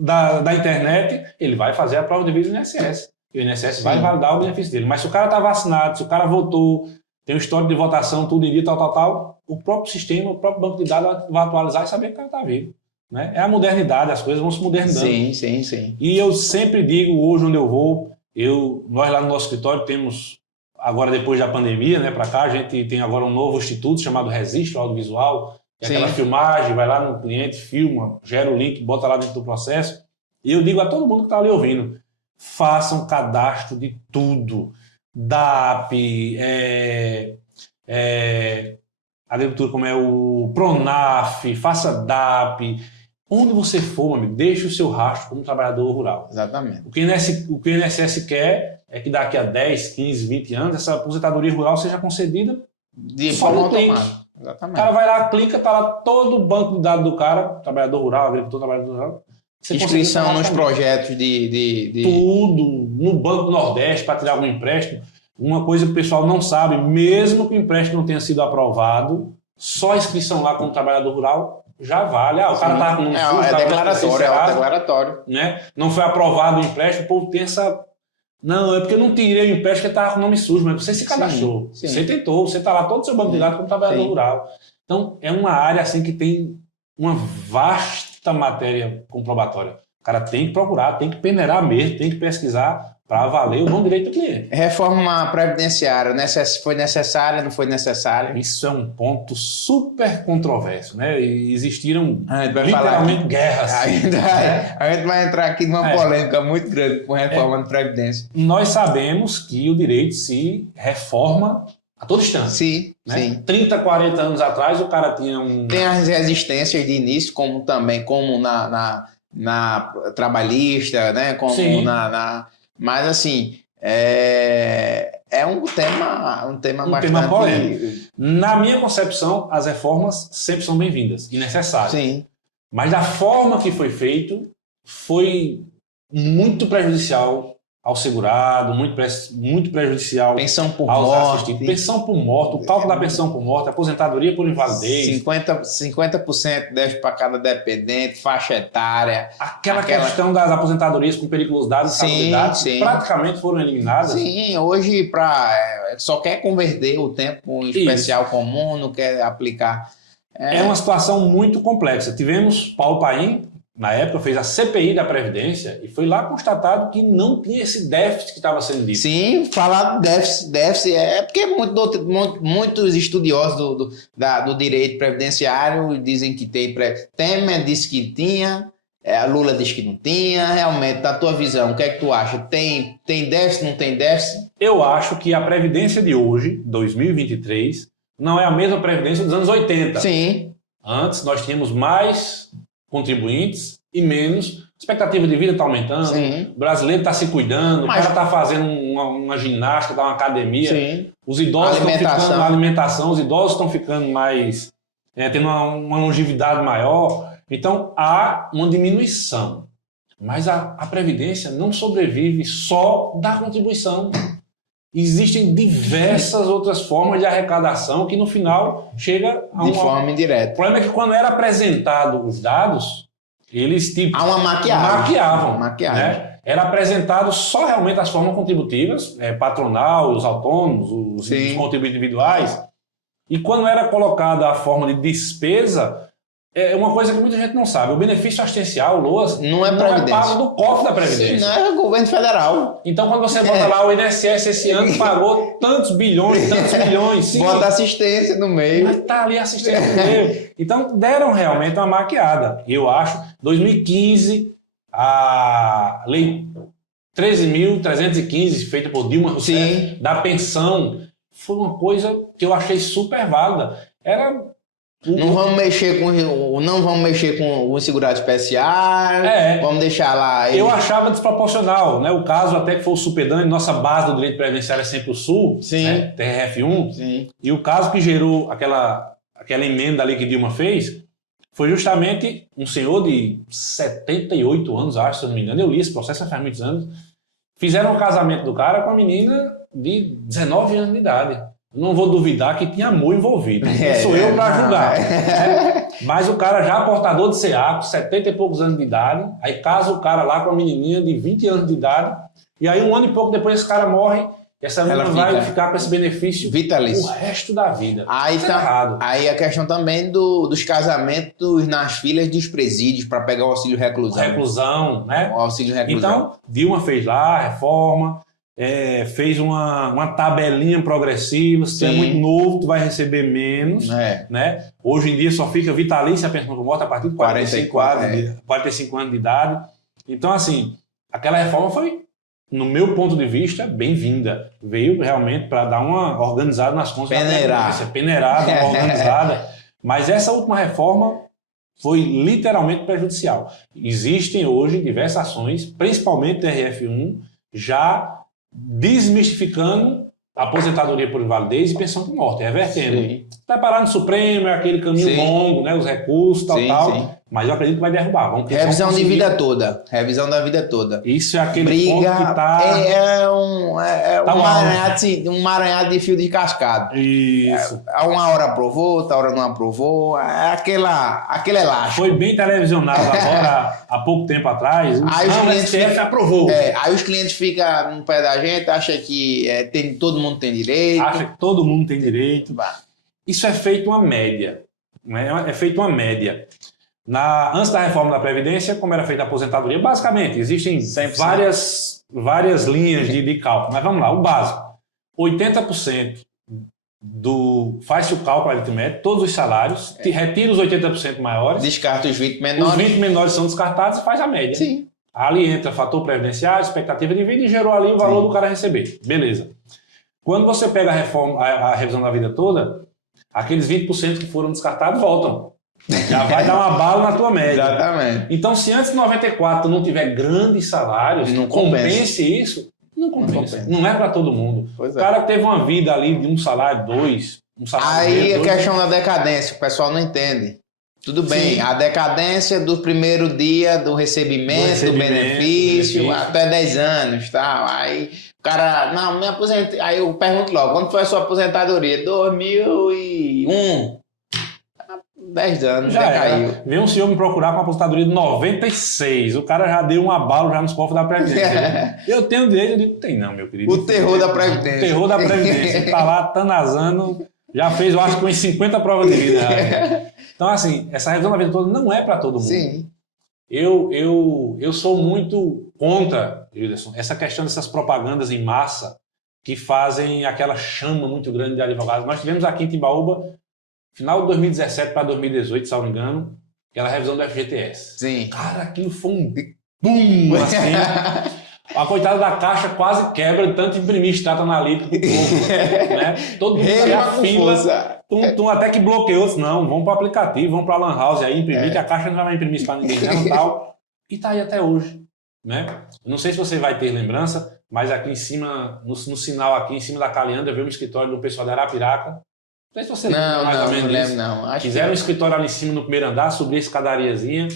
da internet, ele vai fazer a prova de vida do INSS. E o INSS vai validar o benefício dele. Mas se o cara está vacinado, se o cara votou, tem um histórico de votação, tudo em dia, tal, o próprio sistema, o próprio banco de dados vai atualizar e saber que o cara está vivo. Né? É a modernidade, as coisas vão se modernizando. Sim. E eu sempre digo, hoje onde eu vou, nós lá no nosso escritório temos, agora depois da pandemia, né, para cá, a gente tem agora um novo instituto chamado Registro Audiovisual, que é aquela filmagem, vai lá no cliente, filma, gera o link, bota lá dentro do processo. E eu digo a todo mundo que está ali ouvindo, façam cadastro de tudo. DAP, agricultura, como é o PRONAF, faça DAP. Onde você for, amigo, deixe o seu rastro como trabalhador rural. Exatamente. O que o INSS quer é que daqui a 10, 15, 20 anos essa aposentadoria rural seja concedida De só forma no clique. automática. O Exatamente. cara vai lá, clica, tá lá todo o banco de dados do cara, trabalhador rural, agricultor, trabalhador rural. Você Inscrição nos projetos de... Tudo, no Banco do Nordeste, para tirar algum empréstimo. Uma coisa que o pessoal não sabe, mesmo que o empréstimo não tenha sido aprovado, só a inscrição lá como trabalhador rural já vale. O cara está com um declaratório. Né? Não foi aprovado o empréstimo, o povo tem essa... Não, é porque eu não tirei o empréstimo porque estava com o nome sujo, mas você se cadastrou. Sim. Você tentou, você está lá todo o seu banco de dados como trabalhador rural. Então, é uma área assim que tem uma vasta matéria comprobatória. O cara tem que procurar, tem que peneirar mesmo, tem que pesquisar para valer o bom direito do cliente. Reforma previdenciária, foi necessária, não foi necessária? Isso é um ponto super controverso, né? E existiram literalmente guerras. A gente vai entrar aqui numa polêmica muito grande com reforma de previdência. Nós sabemos que o direito se reforma a todo instante. Sim, né? sim. 30, 40 anos atrás, o cara tinha um... Tem as resistências de início, como na trabalhista, né? Como Sim. Mas, assim, é um tema bastante... polêmico. Na minha concepção, as reformas sempre são bem-vindas e necessárias. Sim. Mas da forma que foi feito, foi muito prejudicial ao segurado, muito prejudicial pensão por aos morte. assistidos. Pensão por morte, o cálculo da pensão por morte, aposentadoria por invalidez. 50% deve para cada dependente, faixa etária. Aquela questão das aposentadorias com periculosidade e salubridade praticamente foram eliminadas. Sim, hoje só quer converter o tempo em especial comum, não quer aplicar. É uma situação muito complexa. Tivemos Paulo Paim, na época, fez a CPI da Previdência e foi lá constatado que não tinha esse déficit que estava sendo dito. Sim, falar déficit é porque muitos estudiosos do direito previdenciário dizem que tem. Temer disse que tinha, Lula disse que não tinha. Realmente, na tua visão, o que é que tu acha? Tem déficit, não tem déficit? Eu acho que a Previdência de hoje, 2023, não é a mesma Previdência dos anos 80. Sim. Antes, nós tínhamos mais contribuintes e menos. A expectativa de vida está aumentando, Sim. o brasileiro está se cuidando, o cara está fazendo uma ginástica, está uma academia. Sim. Os idosos estão ficando na alimentação, os idosos estão ficando mais, tendo uma longevidade maior. Então, há uma diminuição. Mas a Previdência não sobrevive só da contribuição. Existem diversas outras formas de arrecadação que no final chega a de forma indireta. O problema é que quando era apresentado os dados, eles há uma maquiavam. Maquiagem. Né? Era apresentado só realmente as formas contributivas, patronal, os autônomos, os contribuintes individuais. E quando era colocada a forma de despesa, é uma coisa que muita gente não sabe. O benefício assistencial, o LOAS, não é pago do cofre da Previdência. Sim, não é governo federal. Então, quando você bota lá, o INSS esse ano pagou tantos bilhões, tantos milhões. Sim, bota assistência no meio. Mas tá ali a assistência no meio. Então, deram realmente uma maquiada. Eu acho, 2015, a lei 13.315, feita por Dilma Rousseff, da pensão, foi uma coisa que eu achei super válida. Era... Não vamos mexer com o segurado especial, vamos deixar lá. Eu achava desproporcional, né? O caso até que foi o Supedane, nossa base do direito previdenciário é sempre o Sul, né? TRF1. Sim. E o caso que gerou aquela emenda ali que Dilma fez foi justamente um senhor de 78 anos, acho, se eu não me engano. Eu li esse processo faz muitos anos. Fizeram o casamento do cara com uma menina de 19 anos de idade. Não vou duvidar que tinha amor envolvido. Sou eu para julgar. Mas o cara já portador de CA, 70 e poucos anos de idade, aí casa o cara lá com uma menininha de 20 anos de idade, e aí um ano e pouco depois esse cara morre, e essa menina vai ficar com esse benefício vitalício o resto da vida. Aí tá errado. Aí a questão também dos casamentos nas filas dos presídios para pegar o auxílio reclusão. Reclusão, né? O auxílio reclusão. Então, Dilma fez lá a reforma, fez uma tabelinha progressiva, se é muito novo, tu vai receber menos, né? Hoje em dia só fica vitalícia a pensão por morte a partir de 45 anos de idade. Então, assim, aquela reforma foi, no meu ponto de vista, bem-vinda. Veio realmente para dar uma organizada nas contas da Previdência, peneirada, uma organizada. Mas essa última reforma foi literalmente prejudicial. Existem hoje diversas ações, principalmente TRF1, já desmistificando a aposentadoria por invalidez e pensão por morte, revertendo. Vai parar no Supremo, é aquele caminho longo, né, os recursos, tal. Mas eu acredito que vai derrubar. Revisão de vida toda. Revisão da vida toda. Isso é aquele ponto que tá... um maranhado de fio descascado. Isso. Uma hora aprovou, outra hora não aprovou. É aquele elástico. Foi bem televisionado agora, há pouco tempo atrás. Aí o STF aprovou. Aí os clientes ficam no pé da gente, acham que todo mundo tem direito. Acha que todo mundo tem direito. Isso é feito uma média. É feito uma média. Antes da reforma da Previdência, como era feita a aposentadoria, basicamente, existem várias linhas de cálculo. Mas vamos lá, o básico. 80% faz-se o cálculo aritmético, todos os salários, retira os 80% maiores. Descarta os 20 menores. Os 20 menores são descartados e faz a média. Sim. Ali entra fator previdenciário, expectativa de vida e gerou ali o valor do cara receber. Beleza. Quando você pega a revisão da vida toda, aqueles 20% que foram descartados voltam. Já vai dar uma bala na tua média. Exatamente. Então, se antes de 94 não tiver grandes salários, não compense isso, não compensa. Não é para todo mundo. O cara teve uma vida ali de um salário, dois, um salário. Aí a questão da decadência, o pessoal não entende. Tudo bem, a decadência do primeiro dia do recebimento, do benefício, até 10 anos, tal. Aí o cara, não, me aposentei. Aí eu pergunto logo, quando foi a sua aposentadoria? 2001. 10 anos, já caiu. Veio um senhor me procurar com uma aposentadoria de 96. O cara já deu um abalo já nos cofres da Previdência. Eu tenho direito? Eu digo, tem não, meu querido. O terror da Previdência. O terror da Previdência. Ele tá lá tanazando, já fez, eu acho que umas 50 provas de vida. Então, assim, essa revisão da vida toda não é para todo mundo. Sim. Eu sou muito contra, Wilderson, essa questão dessas propagandas em massa que fazem aquela chama muito grande de advogados. Nós tivemos aqui em Timbaúba, final de 2017 para 2018, se não me engano, aquela revisão do FGTS. Sim. Cara, aquilo foi um boom, assim. A coitada da Caixa quase quebra de tanto imprimir extrato analítico do povo, né? Todo mundo ali a fila. Tu até que bloqueou, disse, não, vamos para o aplicativo, vamos para a Lan House aí, imprimir, que a Caixa não vai imprimir isso para ninguém, não, tal. E tá aí até hoje, né? Eu não sei se você vai ter lembrança, mas aqui em cima, no sinal aqui em cima da Caliandra, veio um escritório do pessoal da Arapiraca. Não sei se você lembra mais ou menos disso. Não. Fizeram um escritório ali em cima no primeiro andar, subir a escadariazinha.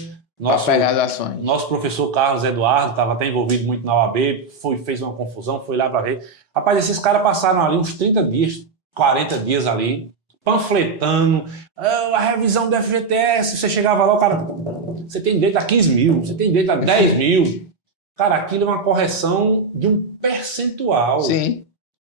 Para pegar as ações. Nosso professor Carlos Eduardo estava até envolvido muito na OAB, fez uma confusão, foi lá para ver. Rapaz, esses caras passaram ali uns 30 dias, 40 dias ali, panfletando, a revisão do FGTS, você chegava lá, o cara, você tem direito a 15 mil, você tem direito a 10 mil. Cara, aquilo é uma correção de um percentual. Sim.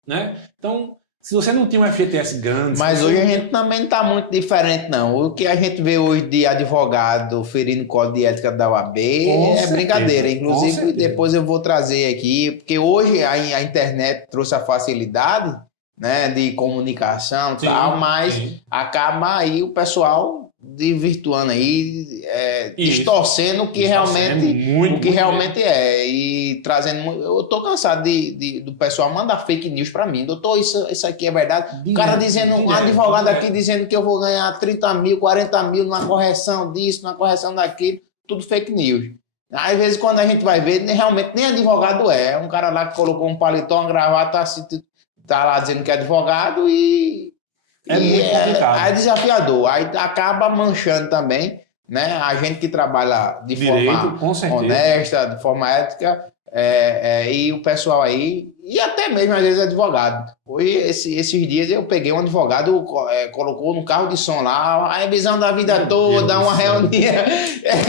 Né? Então, se você não tinha um FGTS grande... Mas hoje a gente também não está muito diferente, não. O que a gente vê hoje de advogado ferindo o código de ética da OAB é brincadeira. Inclusive, depois eu vou trazer aqui, porque hoje a internet trouxe a facilidade, né, de comunicação e tal, mas acaba aí o pessoal desvirtuando aí, distorcendo o que realmente é. E trazendo... Eu tô cansado do pessoal mandar fake news para mim. Doutor, isso aqui é verdade? O cara dizendo, um advogado aqui dizendo que eu vou ganhar 30 mil, 40 mil numa correção disso, numa correção daquilo, tudo fake news. Às vezes, quando a gente vai ver, realmente nem advogado é. Um cara lá que colocou um paletó, uma gravata, tá lá dizendo que é advogado muito complicado. É desafiador. Aí acaba manchando também, né? A gente que trabalha de forma honesta, de forma ética, e o pessoal aí, e até mesmo às vezes advogado. Hoje, esses dias eu peguei um advogado, colocou no carro de som lá, a revisão da vida toda, uma reunião.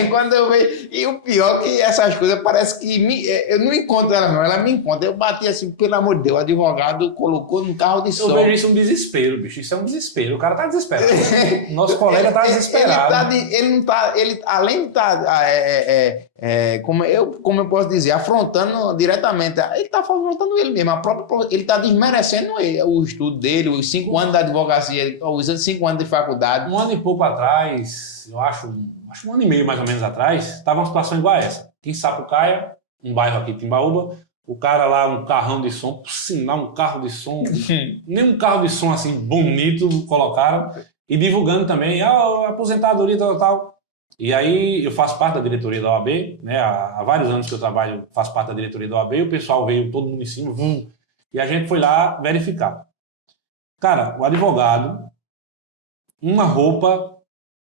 Quando eu vejo. E o pior é que essas coisas parece que eu não encontro ela, não. Ela me encontra. Eu bati assim, pelo amor de Deus, o advogado colocou no carro de som. Eu vejo isso um desespero, bicho. Isso é um desespero. O cara tá desesperado. Nosso colega tá desesperado. Ele além de estar, como eu posso dizer, afrontando diretamente, ele tá afrontando ele mesmo. Ele tá desmerecendo o estudo dele, os 5 anos da advocacia, os 5 anos de faculdade. Um ano e pouco atrás, eu acho um ano e meio mais ou menos atrás, estava uma situação igual a essa. Aqui em Sapucaia, um bairro aqui de Timbaúba, o cara lá, um carrão de som, por sinal, um carro de som, nem um carro de som assim bonito colocaram, e divulgando também, aposentadoria tal. E aí eu faço parte da diretoria da OAB, né? Há vários anos que eu trabalho, faço parte da diretoria da OAB, e o pessoal veio, todo mundo em cima, e a gente foi lá verificar. Cara, o advogado, uma roupa,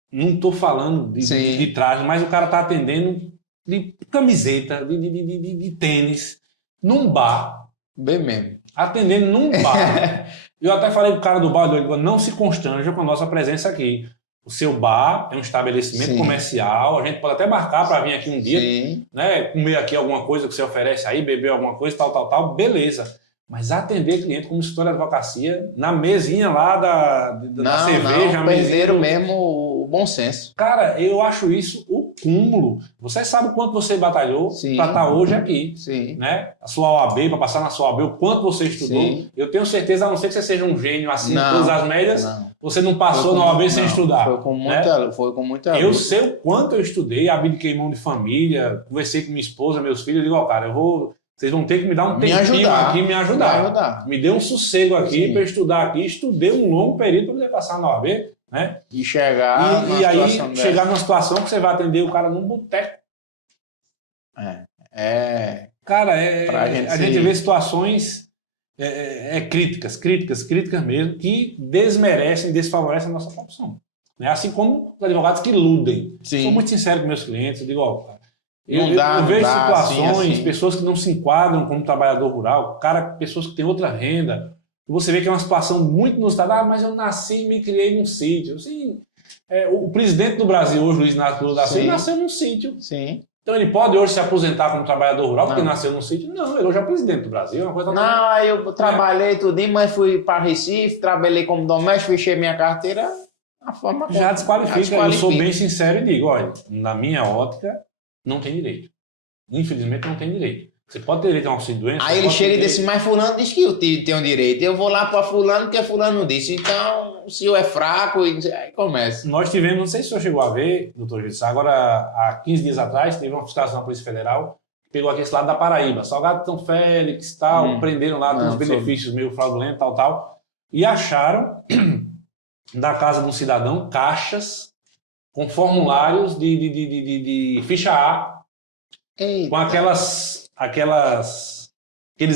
não estou falando de traje, mas o cara está atendendo de camiseta, de tênis, num bar. Bem mesmo. Atendendo num bar. Eu até falei pro cara do bar, não se constranja com a nossa presença aqui. O seu bar é um estabelecimento comercial, a gente pode até marcar para vir aqui um dia, né, comer aqui alguma coisa que você oferece aí, beber alguma coisa, tal, beleza. Mas atender cliente como escritório de advocacia, na mesinha lá da cerveja... Não, perderam mesmo o bom senso. Cara, eu acho isso o cúmulo. Você sabe o quanto você batalhou para estar hoje aqui. Sim. Né? A sua OAB, para passar na sua OAB, o quanto você estudou. Sim. Eu tenho certeza, a não ser que você seja um gênio assim, em todas as médias, você não passou na OAB sem estudar. Foi com muita Eu sei o quanto eu estudei, abdiquei mão de família, conversei com minha esposa, meus filhos, eu digo, cara, vocês vão ter que me dar um tempinho aqui e me ajudar. Me dê um sossego aqui para estudar aqui. Estudei um longo período para poder passar na OAB, né? E chegar numa situação que você vai atender o cara num boteco. Cara, a gente vê situações críticas mesmo, que desmerecem, desfavorecem a nossa profissão. Né? Assim como os advogados que iludem. Sou muito sincero com meus clientes, eu digo, eu vejo situações, assim. Pessoas que não se enquadram como trabalhador rural, pessoas que têm outra renda, você vê que é uma situação muito inusitada. Mas eu nasci e me criei num sítio. Assim, o presidente do Brasil hoje, Luiz Inácio Lula da Silva, nasceu num sítio. Sim. Então ele pode hoje se aposentar como trabalhador rural porque nasceu num sítio? Não, ele hoje é presidente do Brasil. É uma coisa eu trabalhei tudinho, mas fui para Recife, trabalhei como doméstico, fechei minha carteira. Já desqualifica. Eu sou bem sincero e digo, olha, na minha ótica, não tem direito. Infelizmente não tem direito. Você pode ter direito a um auxílio-doença. Aí ele chega e diz assim, mas fulano diz que eu tenho direito. Eu vou lá para fulano porque fulano não disse. Então, o senhor é fraco, aí começa. Nós tivemos, não sei se o senhor chegou a ver, doutor Gilson, agora há 15 dias atrás, teve uma fiscalização da Polícia Federal, que pegou aqui esse lado da Paraíba. Salgado São Félix e tal, prenderam lá uns benefícios meio fraudulentos, tal. E acharam da casa de um cidadão caixas com formulários de ficha A, com aqueles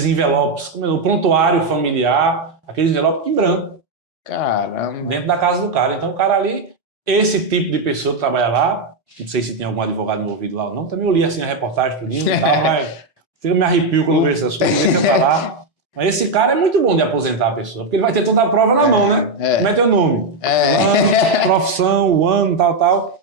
envelopes, o prontuário familiar, aqueles envelopes em branco. Caramba. Dentro da casa do cara. Então o cara ali, esse tipo de pessoa que trabalha lá, não sei se tem algum advogado envolvido lá ou não, também eu li assim a reportagem tudinho e tal, fica me arrepio quando vejo essas coisas, deixa pra lá. Mas esse cara é muito bom de aposentar a pessoa, porque ele vai ter toda a prova na mão, né? Como é teu nome? Ano, profissão, o ano, tal.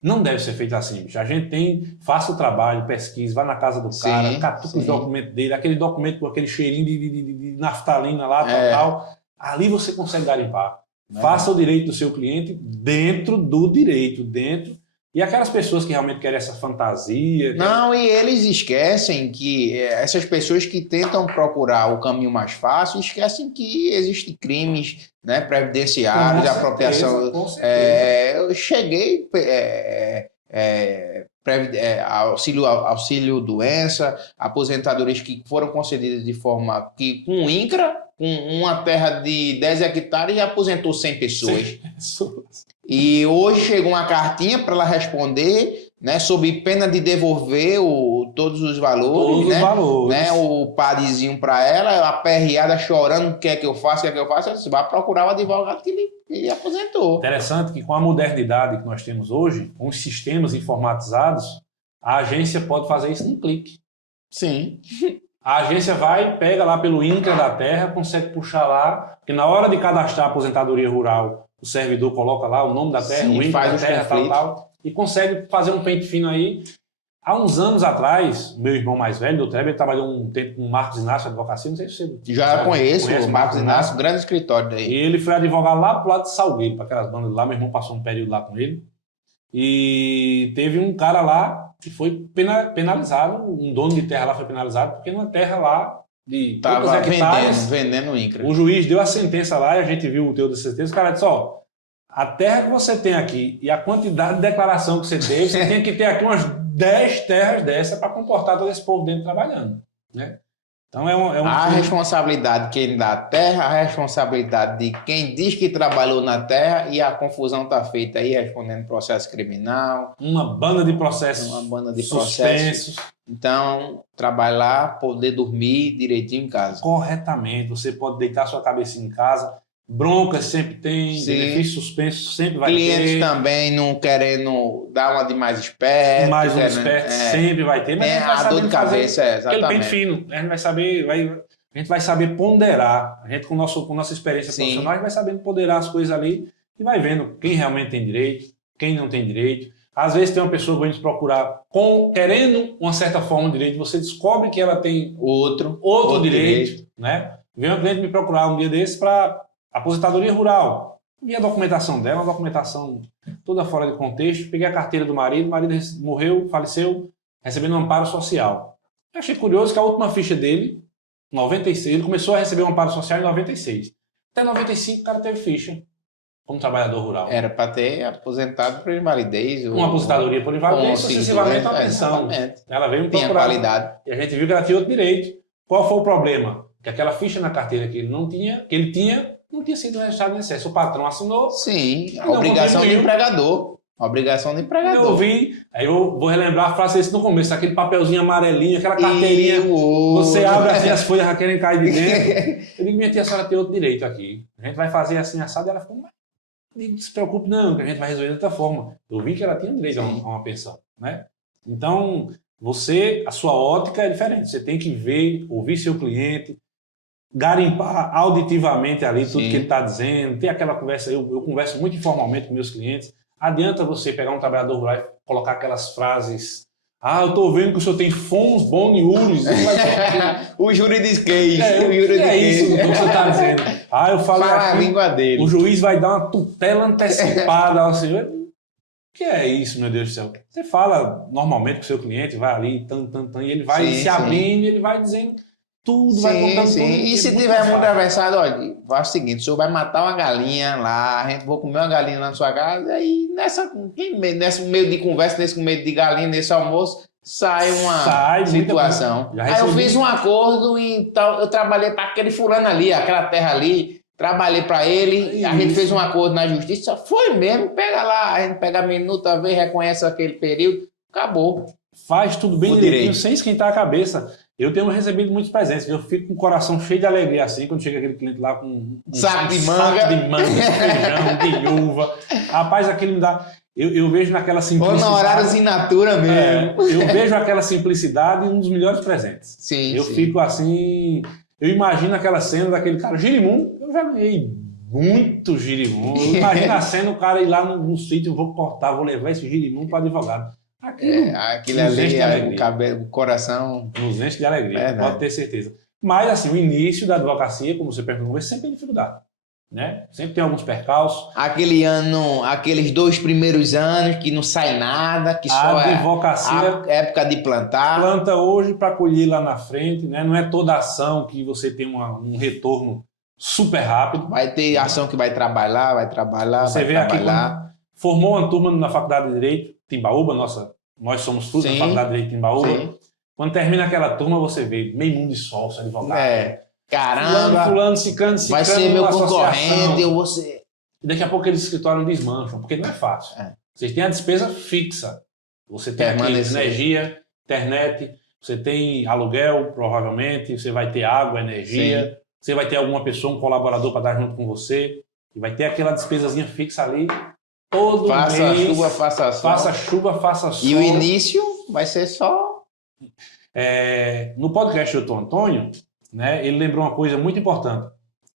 Não deve ser feito assim, bicho. A gente faça o trabalho, pesquisa, vai na casa do cara, catuca os documentos dele, aquele documento com aquele cheirinho de naftalina lá, tal. Ali você consegue garimpar. Faça o direito do seu cliente dentro do direito, E aquelas pessoas que realmente querem essa fantasia... Não, e eles esquecem que essas pessoas que tentam procurar o caminho mais fácil, esquecem que existem crimes, né, previdenciários, de apropriação... eu cheguei... auxílio doença, aposentadorias que foram concedidas de forma que com o INCRA, com uma terra de 10 hectares, aposentou 100 pessoas. E hoje chegou uma cartinha para ela responder, né, sob pena de devolver todos os valores. Todos os valores. Né, o parezinho para ela, a perreada chorando, quer que eu faça. Ela disse, vai procurar o advogado que ele aposentou. Interessante que com a modernidade que nós temos hoje, com os sistemas informatizados, a agência pode fazer isso num clique. Sim. A agência vai, pega lá pelo INCRA da terra, consegue puxar lá, porque na hora de cadastrar a aposentadoria rural, o servidor coloca lá o nome da terra, o INCRA da terra, tal, e consegue fazer um pente fino aí. Há uns anos atrás, meu irmão mais velho, o Treber, trabalhou um tempo com o Marcos Inácio, advocacia, não sei se você já conheço o Marcos Inácio, grande escritório daí. E ele foi advogar lá pro lado de Salgueiro, para aquelas bandas lá, meu irmão passou um período lá com ele. E teve um cara lá que foi penalizado, um dono de terra lá foi penalizado, porque numa terra lá de tava vendendo o INCRA. O juiz deu a sentença lá e a gente viu o teor da sentença. O cara disse, a terra que você tem aqui e a quantidade de declaração que você teve, você tem que ter aqui umas 10 terras dessa para comportar todo esse povo dentro trabalhando, né? Então a responsabilidade de quem dá a terra, a responsabilidade de quem diz que trabalhou na terra, e a confusão está feita aí, respondendo processo criminal. Uma banda de processos. Suspensos. Então, trabalhar, poder dormir direitinho em casa. Corretamente. Você pode deitar sua cabecinha em casa. Broncas sempre tem, benefício suspenso sempre vai ter. Clientes também não querendo dar uma de mais esperto. Sempre vai ter. Mas a dor de cabeça, exatamente. Aquele pente fino. A gente vai saber, a gente vai saber ponderar. A gente com nossa experiência profissional, a gente vai sabendo ponderar as coisas ali e vai vendo quem realmente tem direito, quem não tem direito. Às vezes tem uma pessoa que vai te procurar querendo uma certa forma de direito, você descobre que ela tem outro direito, né? Veio uma cliente me procurar um dia desse para aposentadoria rural. Vi a documentação dela, uma documentação toda fora de contexto. Peguei a carteira do marido morreu, faleceu, recebendo um amparo social. Eu achei curioso que a última ficha dele, 96, ele começou a receber um amparo social em 96. Até 95 o cara teve ficha como trabalhador rural. Era para ter aposentado por invalidez. Uma aposentadoria por invalidez, sucessivamente uma pensão. Ela veio me procurar. Qualidade. E a gente viu que ela tinha outro direito. Qual foi o problema? Que aquela ficha na carteira que ele não tinha, não tinha sido registrado em excesso. O patrão assinou. Sim, a obrigação do empregador. Eu vi, aí eu vou relembrar a frase no começo, aquele papelzinho amarelinho, aquela carteirinha, você abre assim, as folhas já querem cair de dentro. Eu digo, minha tia, a senhora tem outro direito aqui. A gente vai fazer assim, assado, e ela ficou, não se preocupe não, que a gente vai resolver de outra forma. Eu vi que ela tinha direito a uma pensão, né? Então, a sua ótica é diferente. Você tem que ver, ouvir seu cliente, garimpar auditivamente ali tudo que ele está dizendo, ter aquela conversa. Eu converso muito informalmente com meus clientes. Adianta você pegar um trabalhador rural e colocar aquelas frases. Eu estou vendo que o senhor tem fons boniuris. O juridiquês. É isso que você está dizendo. Eu falei a língua dele. O juiz vai dar uma tutela antecipada ao senhor. O que é isso, meu Deus do céu? Você fala normalmente com o seu cliente, vai ali, e ele vai se abrindo, ele vai dizendo tudo, vai contando tudo. E se tiver muito atravessado, olha, faz o seguinte, o senhor vai matar uma galinha lá, a gente vai comer uma galinha na sua casa, e nesse meio de conversa, nesse meio de galinha, nesse almoço, sai uma situação. Aí eu fiz um acordo e tal, eu trabalhei para aquele fulano ali, aquela terra ali, trabalhei para ele, a gente fez um acordo na justiça, foi mesmo, pega lá, a gente pega a minuta, vê, reconhece aquele período, acabou. Faz tudo bem direitinho, sem esquentar a cabeça. Eu tenho recebido muitos presentes, eu fico com o coração cheio de alegria assim, quando chega aquele cliente lá com um saco de saco de manga, de feijão, de uva. Rapaz, aquilo me dá... Eu vejo naquela simplicidade... Honorário assinatura mesmo. Eu vejo aquela simplicidade um dos melhores presentes. Sim, eu sim. fico assim... Eu imagino aquela cena daquele cara, girimum, eu já ganhei muito girimum. Eu imagino a cena, o cara ir lá no sítio, vou cortar, vou levar esse girimum para o advogado. Aquilo ali, o coração... Nos enche de alegria, pode ter certeza. Mas, assim, o início da advocacia, como você perguntou, sempre tem dificuldade. Né? Sempre tem alguns percalços. Aqueles 2 primeiros anos que não sai nada, que só a advocacia é a época de plantar. Planta hoje para colher lá na frente, né? Não é toda ação que você tem um retorno super rápido. Vai ter ação que vai trabalhar. Você vê aqui, formou uma turma na Faculdade de Direito, Timbaúba, nós somos tudo na Faculdade de Direito Timbaúba. Sim. Quando termina aquela turma, você vê meio mundo de sócio, advogado. Caramba, fulano, ciclano, vai ser meu concorrente, eu vou ser... Daqui a pouco eles escritórios desmancham, porque não é fácil. Vocês têm a despesa fixa. Você tem aqui energia, internet, você tem aluguel, provavelmente, você vai ter água, energia, sim, você vai ter alguma pessoa, um colaborador para dar junto com você, e vai ter aquela despesazinha fixa ali todo mês. Faça chuva, faça sol. Faça chuva, faça sol. E o início vai ser só... No podcast do Dr. Antônio, né, ele lembrou uma coisa muito importante.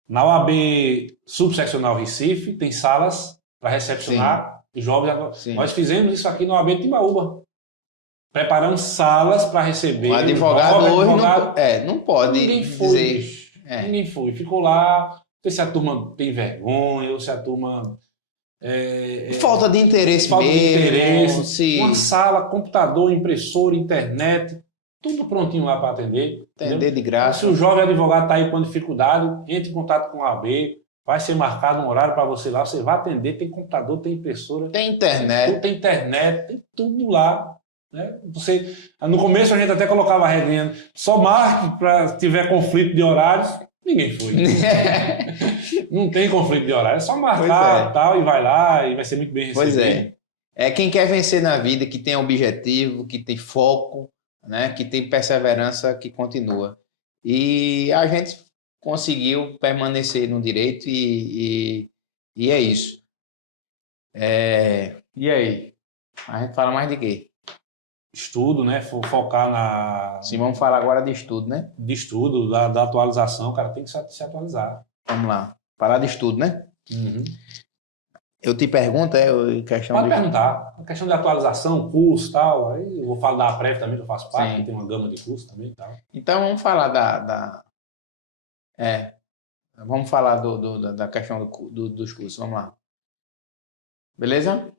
Na OAB Subseccional Recife, tem salas para recepcionar jovens. Nós fizemos isso aqui na OAB de Timbaúba. Preparamos salas para receber. O advogado hoje não pode ninguém foi, dizer... Ninguém foi. Ficou lá, não sei se a turma tem vergonha, ou se a turma... falta de interesse falta mesmo. De interesse. Uma sala, computador, impressora, internet... Tudo prontinho lá para atender. Atender de graça. Se o jovem advogado está aí com dificuldade, entre em contato com a AB, vai ser marcado um horário para você lá, você vai atender, tem computador, tem impressora. Tem internet. Tem internet, tem tudo lá. Né? No começo a gente até colocava a regrinha, só marque para tiver conflito de horários. Ninguém foi. Não tem conflito de horário, é só marcar tal, e vai lá e vai ser muito bem recebido. Pois é. É quem quer vencer na vida, que tem objetivo, que tem foco, né, que tem perseverança, que continua. E a gente conseguiu permanecer no direito e é isso. E aí? A gente fala mais de quê? Estudo, né? Focar na... Sim, vamos falar agora de estudo, né? De estudo, da atualização. O cara tem que se atualizar. Vamos lá. Falar de estudo, né? Uhum. Eu te pergunto, questão Pode perguntar. A questão de atualização, curso e tal. Aí eu vou falar da APREV também, que eu faço parte, que tem uma gama de cursos também e tal. Então vamos falar vamos falar da questão dos cursos. Vamos lá. Beleza?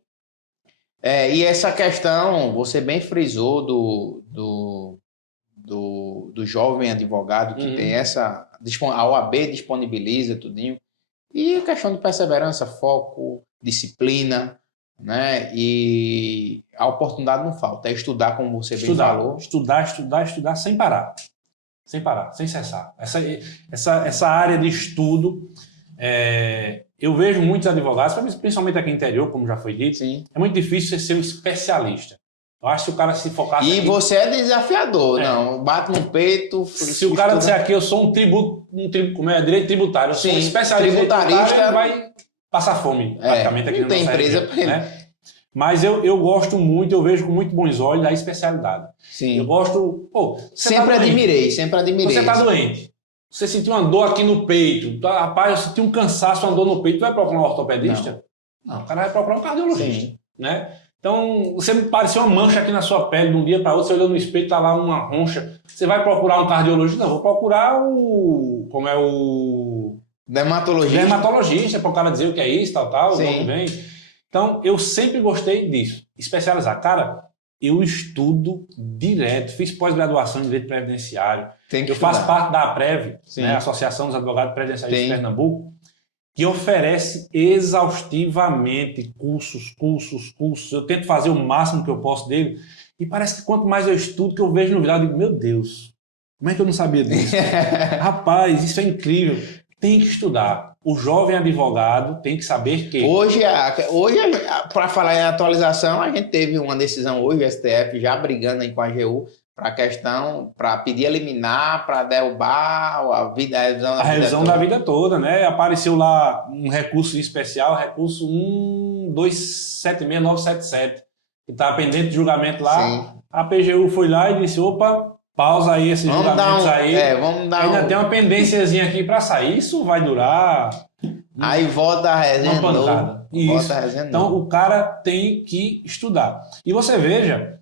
E essa questão, você bem frisou do jovem advogado que tem essa... A OAB disponibiliza tudinho. E a questão de perseverança, foco, disciplina, né? E a oportunidade não falta. É estudar, como você bem falou. Estudar sem parar. Sem parar, sem cessar. Essa área de estudo, eu vejo muitos advogados, principalmente aqui no interior, como já foi dito, sim, é muito difícil você ser um especialista. Eu acho que se o cara se focasse E aqui, você é desafiador, não. Bate no peito. Se o cara disser aqui, eu sou direito tributário, eu sou um especialista tributarista, ele vai passar fome, praticamente, aqui não na tem nossa empresa região, para ele. Né? Mas eu gosto muito, eu vejo com muito bons olhos a especialidade. Sim. Eu gosto... sempre admirei. Você está doente. Você sentiu uma dor aqui no peito. Rapaz, eu senti um cansaço, uma dor no peito. Tu vai procurar um ortopedista? Não, o cara vai procurar um cardiologista. Sim. Né? Então, você me pareceu uma mancha aqui na sua pele de um dia para outro, você olhou no espelho, está lá uma roncha. Você vai procurar um cardiologista? Não, vou procurar o dermatologista, para o cara dizer o que é isso, tal, de onde vem. Então, eu sempre gostei disso, especializar. Cara, eu estudo direto, fiz pós-graduação em Direito Previdenciário. Eu faço parte da APREV, né, Associação dos Advogados Previdenciários de Pernambuco, que oferece exaustivamente cursos. Eu tento fazer o máximo que eu posso dele. E parece que quanto mais eu estudo, que eu vejo no vídeo, eu digo, meu Deus, como é que eu não sabia disso? Rapaz, isso é incrível. Tem que estudar. O jovem advogado tem que saber que... Hoje para falar em atualização, a gente teve uma decisão hoje, o STF já brigando aí com a AGU, para a questão, para pedir a liminar, para derrubar a revisão da vida toda, né? Apareceu lá um recurso especial, recurso 1276977, que está pendente de julgamento lá. Sim. A PGU foi lá e disse, opa, pausa aí esses julgamentos aí. Ainda tem uma pendênciazinha aqui para sair. Isso vai durar... Aí volta a resenha pancada. Isso. Então o cara tem que estudar. E você veja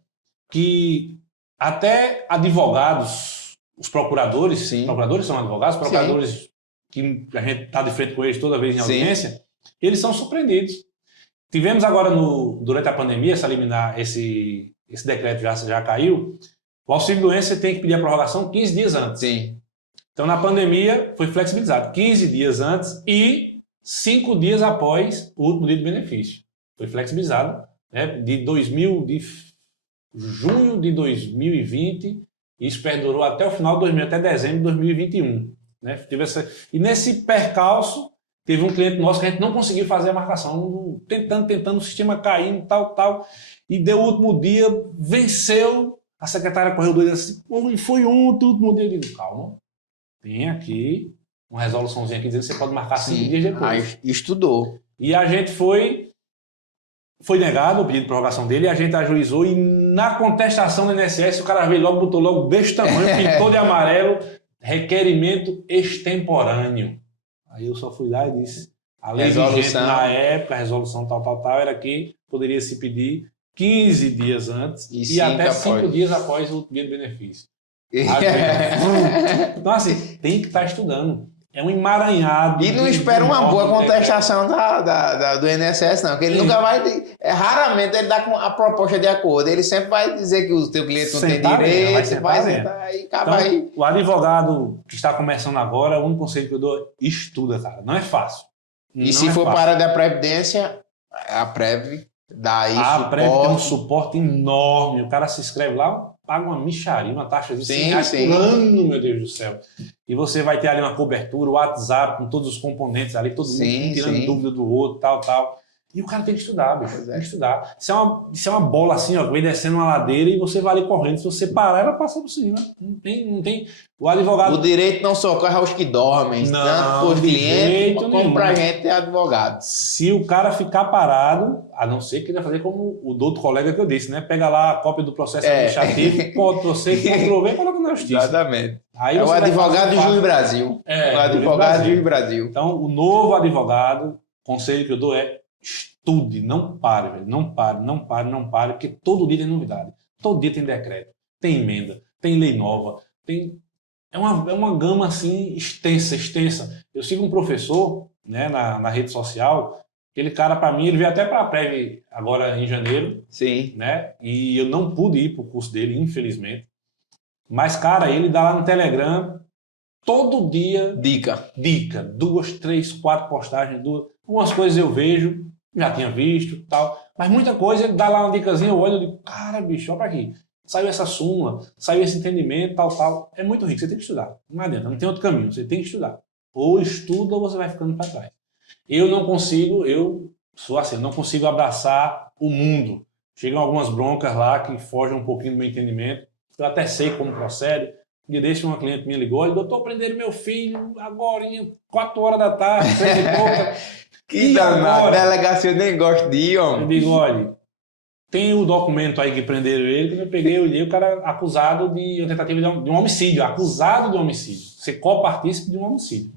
que até advogados, os procuradores, sim, procuradores são advogados, procuradores, sim, que a gente está de frente com eles toda vez em audiência, sim, eles são surpreendidos. Tivemos agora, durante a pandemia, esse decreto já caiu, o auxílio-doença tem que pedir a prorrogação 15 dias antes. Sim. Então, na pandemia, foi flexibilizado 15 dias antes e 5 dias após o último dia de benefício. Foi flexibilizado, né, de junho de 2020, e isso perdurou até o final de 2000, até dezembro de 2021. Né? E nesse percalço, teve um cliente nosso que a gente não conseguiu fazer a marcação, tentando, o sistema caindo, tal, e deu o último dia, venceu, a secretária correu doida assim, foi ontem, o último dia. Eu digo, calma, tem aqui uma resoluçãozinha aqui dizendo que você pode marcar 5 dias depois. Estudou. E a gente foi negado o pedido de prorrogação dele, a gente ajuizou e na contestação do INSS o cara veio logo, botou logo deste tamanho, pintou de amarelo, requerimento extemporâneo. Aí eu só fui lá e disse, a lei vigente na época, a resolução tal, era que poderia se pedir 15 dias antes e até 5 dias após o dia de benefício. Então assim, tem que estar estudando. É um emaranhado. E não espera uma boa contestação do INSS, não. Porque ele nunca vai... raramente ele dá a proposta de acordo. Ele sempre vai dizer que o teu cliente não tem direito. Vai sentar aí, acaba aí. O advogado que está começando agora, o único conselho que eu dou, estuda, cara. Não é fácil. E se for para a área da Previdência, a Prev dá isso. A Prev tem um suporte enorme. O cara se inscreve lá, paga uma mixaria, uma taxa de R$100 por ano, meu Deus do céu. E você vai ter ali uma cobertura, o WhatsApp, com todos os componentes ali, todo mundo tirando dúvida do outro, tal. E o cara tem que estudar, bicho. Tem que estudar. Isso é uma bola assim, ó, que vem descendo uma ladeira e você vai ali correndo. Se você parar, ela passa por cima. Não tem. O advogado... O direito não socorre aos que dormem, tanto por cliente como pra gente ter advogado. Se o cara ficar parado, a não ser que ele vai fazer como o do outro colega que eu disse, né? Pega lá a cópia do processo administrativo, Ctrl+C, Ctrl+V e coloca na justiça. Exatamente. Aí o advogado de Juiz Brasil. O advogado de Juiz Brasil. Então, o novo advogado, conselho que eu dou é estude, não pare, velho. Não pare, porque todo dia tem novidade. Todo dia tem decreto, tem emenda, tem lei nova, é uma gama assim extensa. Eu sigo um professor, né, na rede social, aquele cara, para mim, ele veio até para a Prev agora em janeiro. Sim. Né? E eu não pude ir para o curso dele, infelizmente. Mas, cara, ele dá lá no Telegram todo dia... Dica. 2, 3, 4 postagens. Algumas coisas eu vejo, já tinha visto tal. Mas muita coisa, ele dá lá uma dicasinha, eu olho e digo, cara, bicho, olha para aqui. Saiu essa súmula, saiu esse entendimento, tal. É muito rico, você tem que estudar. Não adianta, não tem outro caminho, você tem que estudar. Ou estuda ou você vai ficando para trás. Eu sou assim, não consigo abraçar o mundo. Chegam algumas broncas lá que fogem um pouquinho do meu entendimento. Eu até sei como procede. Um dia desse, uma cliente me ligou, olha, doutor, prenderam meu filho agora, 4 horas da tarde, 3 e pouca. Que danado, delegacia eu nem gosto de ir, homem. Eu digo, olha, tem o documento aí que prenderam ele, quando eu peguei, eu li o cara acusado de uma tentativa de um homicídio, acusado de um homicídio. Ser copartícipe de um homicídio.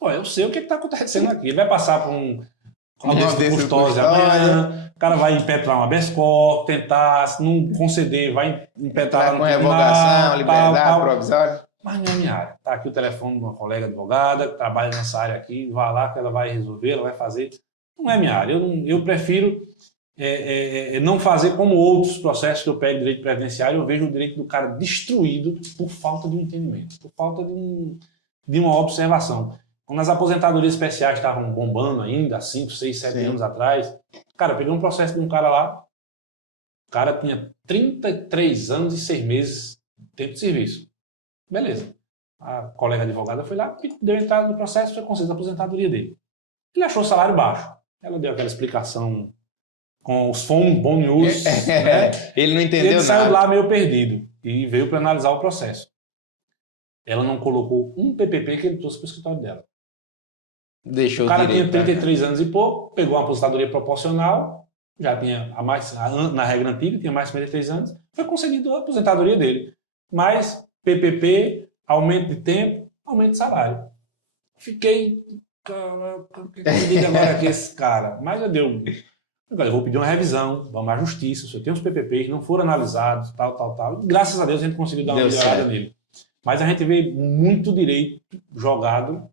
Olha, eu sei o que está acontecendo aqui. Ele vai passar por uma audiência custosa amanhã, o cara vai impetrar uma habeas corpus, tentar, se não conceder, vai impetrar com revogação, liberdade provisória. Mas não é minha área. Está aqui o telefone de uma colega advogada que trabalha nessa área aqui, vai lá que ela vai resolver, ela vai fazer. Não é minha área. Eu prefiro não fazer como outros processos que eu pego direito previdenciário. Eu vejo o direito do cara destruído por falta de um entendimento, por falta de uma observação. Quando as aposentadorias especiais estavam bombando ainda, há 5, 6, 7 anos atrás, cara, eu peguei um processo de um cara lá, o cara tinha 33 anos e 6 meses de tempo de serviço. Beleza. A colega advogada foi lá, deu entrada no processo, foi concedida a aposentadoria dele. Ele achou o salário baixo. Ela deu aquela explicação com os phone news, né? Ele não E entendeu ele nada. saiu lá meio perdido e veio para analisar o processo. Ela não colocou um PPP que ele trouxe para o escritório dela. Deixou O cara direito, tinha 33 anos e pouco, pegou uma aposentadoria proporcional, já tinha na regra antiga, tinha mais de 53 anos, foi concedido a aposentadoria dele. Mas PPP, aumento de tempo, aumento de salário. Fiquei, caraca, o que eu digo agora aqui esse cara? Mas já deu. Agora eu vou pedir uma revisão, vamos à justiça, se eu tenho uns PPPs que não foram analisados, tal. E graças a Deus a gente conseguiu dar uma melhorada nele. Mas a gente vê muito direito jogado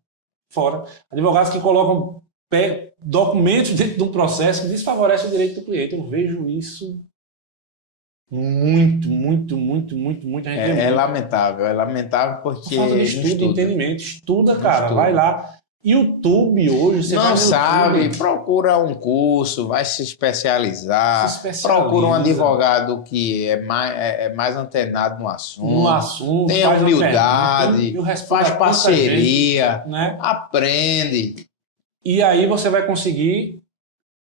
fora. Advogados que colocam documentos dentro de um processo que desfavorece o direito do cliente. Eu vejo isso muito. É lamentável porque... Falta de estudo, de entendimento. Estuda, cara, vai lá. YouTube hoje, você não sabe, procura um curso, vai se especializar, procura um advogado que é mais antenado no assunto, tem humildade, faz parceria, gente, né? Aprende. E aí você vai conseguir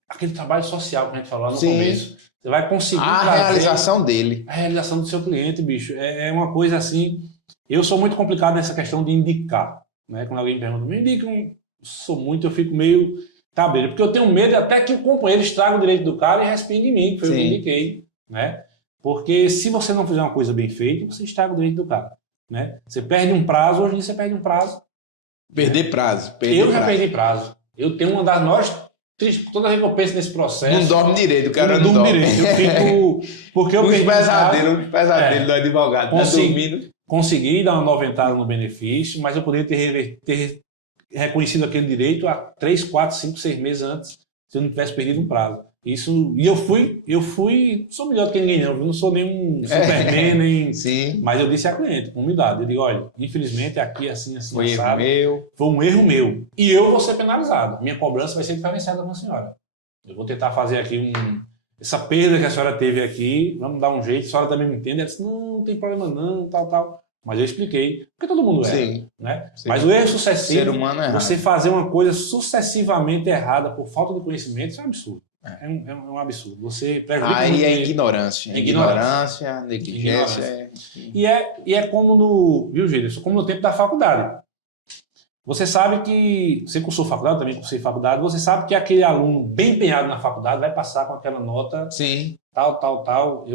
aquele trabalho social que a gente falou lá no começo. Você vai conseguir a realização dele. A realização do seu cliente, bicho. É uma coisa assim... Eu sou muito complicado nessa questão de indicar. Né? Quando alguém me pergunta, me indica eu fico meio cabreiro, porque eu tenho medo até que o companheiro estrague o direito do cara e respingue em mim, que foi eu que indiquei, né? Porque se você não fizer uma coisa bem feita, você estraga o direito do cara, né? Você perde um prazo, hoje em dia você perde um prazo. Perder prazo. Já perdi prazo. Eu tenho uma das maiores tristes, toda vez que eu penso nesse processo... Não dorme direito, o cara não dorme direito. Eu fico... Porque eu perdi pesadelo do advogado, Consegui dar uma noventada no benefício, mas eu poderia ter reconhecido aquele direito há 3, 4, 5, 6 meses antes, se eu não tivesse perdido um prazo. E eu fui, sou melhor do que ninguém não, eu não sou nenhum Superman, nem... Sim. Mas eu disse à cliente, com humildade, eu digo, olha, infelizmente aqui assim, foi erro meu. Foi um erro meu. E eu vou ser penalizado. Minha cobrança vai ser diferenciada com a senhora. Eu vou tentar fazer aqui essa perda que a senhora teve aqui, vamos dar um jeito, a senhora também me entende? Ela disse, não tem problema não, tal. Mas eu expliquei, porque todo mundo erra, né? Mas o erro sucessivo, ser humano é você fazer uma coisa sucessivamente errada por falta de conhecimento, isso é um absurdo. É um absurdo. Você prejudica aí é ignorância, negligência. E é como viu, Gilson, como no tempo da faculdade. Você sabe que, você cursou faculdade, eu também cursei faculdade, você sabe que aquele aluno bem empenhado na faculdade vai passar com aquela nota tal.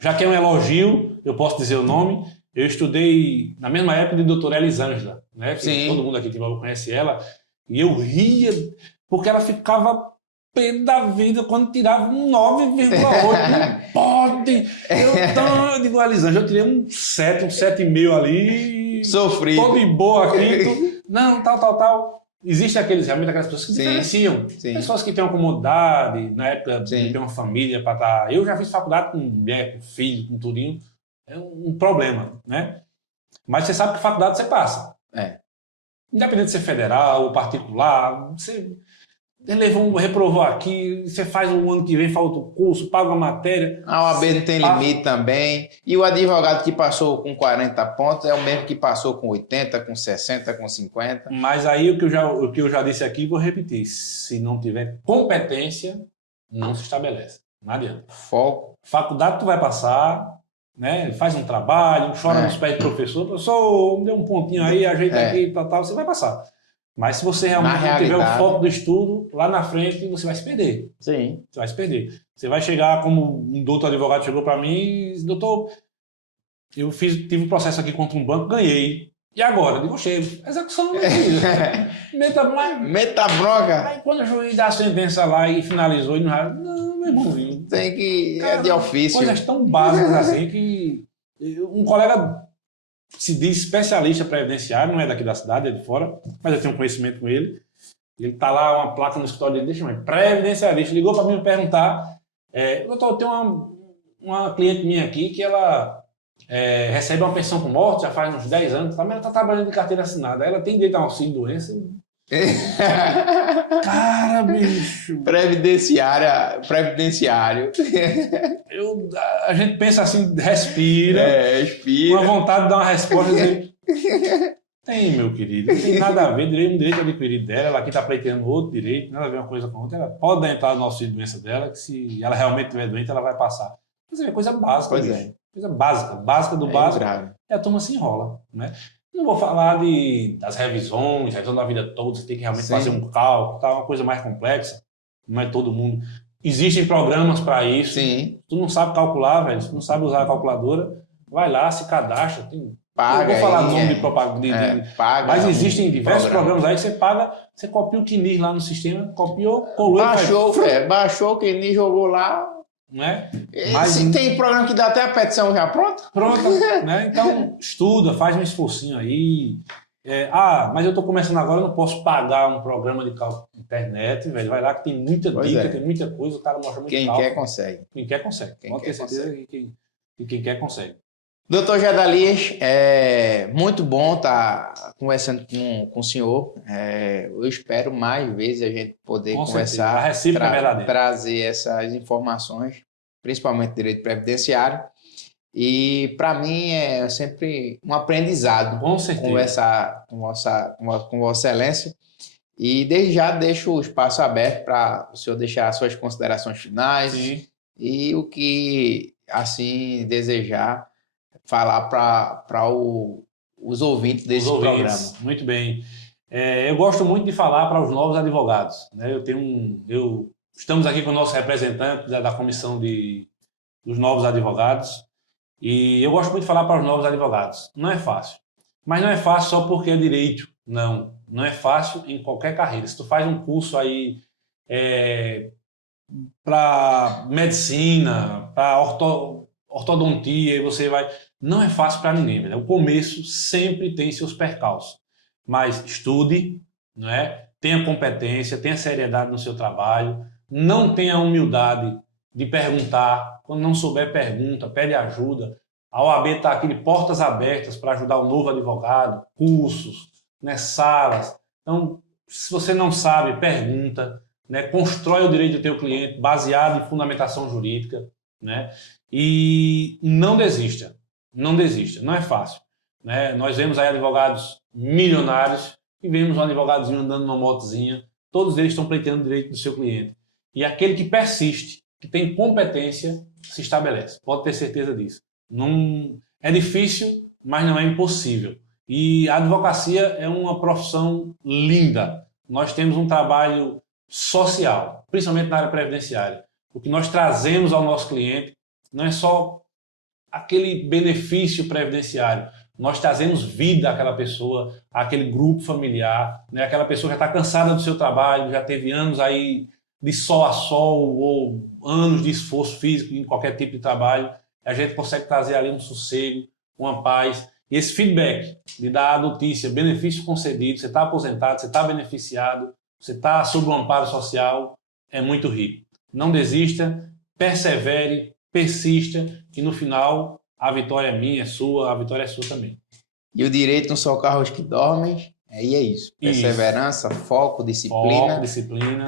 Já que é um elogio, eu posso dizer o nome, eu estudei na mesma época de doutora Elisângela, né? Todo mundo aqui de Timbaúba conhece ela, e eu ria porque ela ficava pé da vida quando tirava um 9,8. Não pode! Eu digo, Elisângela, eu tirei um 7, um 7,5 ali. Sofrido. Tô de boa aqui. Não, tal. Existem realmente aquelas pessoas que diferenciam. Pessoas que têm uma comodidade, na época de ter uma família para estar... Eu já fiz faculdade com mulher, com filho, com tudinho. É um problema, né? Mas você sabe que faculdade você passa. Independente de ser federal ou particular, você reprovou aqui, você faz um ano que vem, faz outro curso, paga uma matéria. A OAB não tem limite também. E o advogado que passou com 40 pontos é o mesmo que passou com 80, com 60, com 50. Mas aí o que eu já disse aqui, vou repetir. Se não tiver competência, não se estabelece. Não adianta. Foco. Faculdade tu vai passar, né? Faz um trabalho, chora nos pés do professor, me dê um pontinho aí, ajeita aqui, tal, você vai passar. Mas se você realmente não tiver o foco do estudo, lá na frente você vai se perder. Sim. Você vai se perder. Você vai chegar, como um doutor advogado chegou para mim e disse, doutor, eu tive um processo aqui contra um banco, ganhei. E agora? Eu digo, chego. Execução, meu filho. Meta bronca. Aí quando o juiz dá a sentença lá e finalizou, não, meu irmãozinho. Tem que... é de ofício. Coisas tão básicas assim que... Um colega se diz especialista previdenciário, não é daqui da cidade, é de fora, mas eu tenho um conhecimento com ele. Ele tá lá, uma placa no escritório dele, deixa eu ver, previdenciarista, ligou para mim me perguntar, doutor, eu tenho uma cliente minha aqui que ela recebe uma pensão por morte, já faz uns 10 anos, mas ela tá trabalhando de carteira assinada, ela tem direito a um auxílio de doença. Cara, bicho. Previdenciário. A gente pensa assim, respira. Respira. Uma vontade de dar uma resposta. Tem, meu querido. Não tem nada a ver. Um direito adquirido dela. Ela aqui está pleiteando outro direito. Nada a ver uma coisa com a outra. Ela pode dar entrada no auxílio de doença dela, que se ela realmente estiver doente, ela vai passar. Mas é coisa básica, Pois bicho. é. Coisa básica. Básica do É básico. grave. E a turma se enrola, né? Não vou falar das revisões, revisão da vida toda, você tem que realmente Sim. fazer um cálculo, tá? Uma coisa mais complexa. Não é todo mundo. Existem programas para isso. Sim. Tu não sabe calcular, velho. Se tu não sabe usar a calculadora, vai lá, se cadastra. Paga. Eu vou falar aí, nome de propaganda. paga. Mas existem diversos programa. programas aí que você paga, você copia o QNIS lá no sistema, copiou, colou Baixou o que nem jogou lá. né? Mas tem programa que dá até a petição já pronta? Pronto, né? Então, estuda, faz um esforcinho aí. Mas eu estou começando agora, eu não posso pagar um programa de cálculo na internet, velho. Vai lá que tem muita dica, tem muita coisa, o cara mostra muito Quem cálculo. quer, consegue. Quem quer, consegue. Pode ter certeza que quem quer, consegue. Doutor Gedalias, é muito bom estar conversando com o senhor. Eu espero mais vezes a gente poder conversar, a recíproca é verdadeira. trazer essas informações, principalmente direito previdenciário. E para mim é sempre um aprendizado conversar com Vossa Excelência. E desde já deixo o espaço aberto para o senhor deixar suas considerações finais. Sim. E o que assim desejar falar para os ouvintes desse programa. Muito bem. Eu gosto muito de falar para os novos advogados, né? Estamos aqui com o nosso representante da comissão dos novos advogados e eu gosto muito de falar para os novos advogados. Não é fácil, mas não é fácil só porque é direito. Não é fácil em qualquer carreira. Se tu faz um curso aí para medicina, para ortodontia, e você vai... Não é fácil para ninguém, velho. O começo sempre tem seus percalços. Mas estude, não é? Tenha competência, tenha seriedade no seu trabalho, não tenha humildade de perguntar. Quando não souber, pergunta, pede ajuda. A OAB está aqui de portas abertas para ajudar o novo advogado, cursos, né, salas. Então, se você não sabe, pergunta, né? Constrói o direito do teu cliente baseado em fundamentação jurídica, né? E não desista. Não desista, não é fácil, né? Nós vemos aí advogados milionários e vemos um advogadozinho andando numa motozinha, todos eles estão pleiteando o direito do seu cliente. E aquele que persiste, que tem competência, se estabelece. Pode ter certeza disso. Não, é difícil, mas não é impossível. E a advocacia é uma profissão linda. Nós temos um trabalho social, principalmente na área previdenciária. O que nós trazemos ao nosso cliente não é só aquele benefício previdenciário. Nós trazemos vida àquela pessoa, àquele grupo familiar, né? Aquela pessoa já está cansada do seu trabalho, já teve anos aí de sol a sol ou anos de esforço físico em qualquer tipo de trabalho. A gente consegue trazer ali um sossego, uma paz. E esse feedback de dar a notícia, benefício concedido, você está aposentado, você está beneficiado, você está sob o amparo social, é muito rico. Não desista, persevere, persista e no final a vitória é minha, é sua, a vitória é sua também. E o direito não são carros que dormem, e é isso. Perseverança, foco, disciplina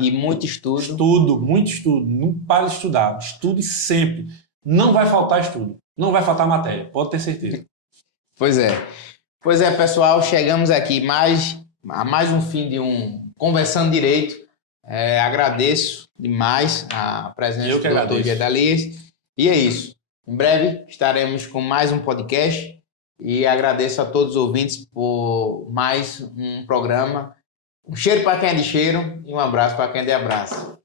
e muito estudo. Muito estudo. Não pare de estudar. Estude sempre. Não vai faltar estudo. Não vai faltar matéria. Pode ter certeza. Pois é, pessoal. Chegamos aqui a mais um fim de um Conversando Direito. Agradeço demais a presença do Dr. Gedalias. E é isso. Em breve estaremos com mais um podcast e agradeço a todos os ouvintes por mais um programa. Um cheiro para quem é de cheiro e um abraço para quem é de abraço.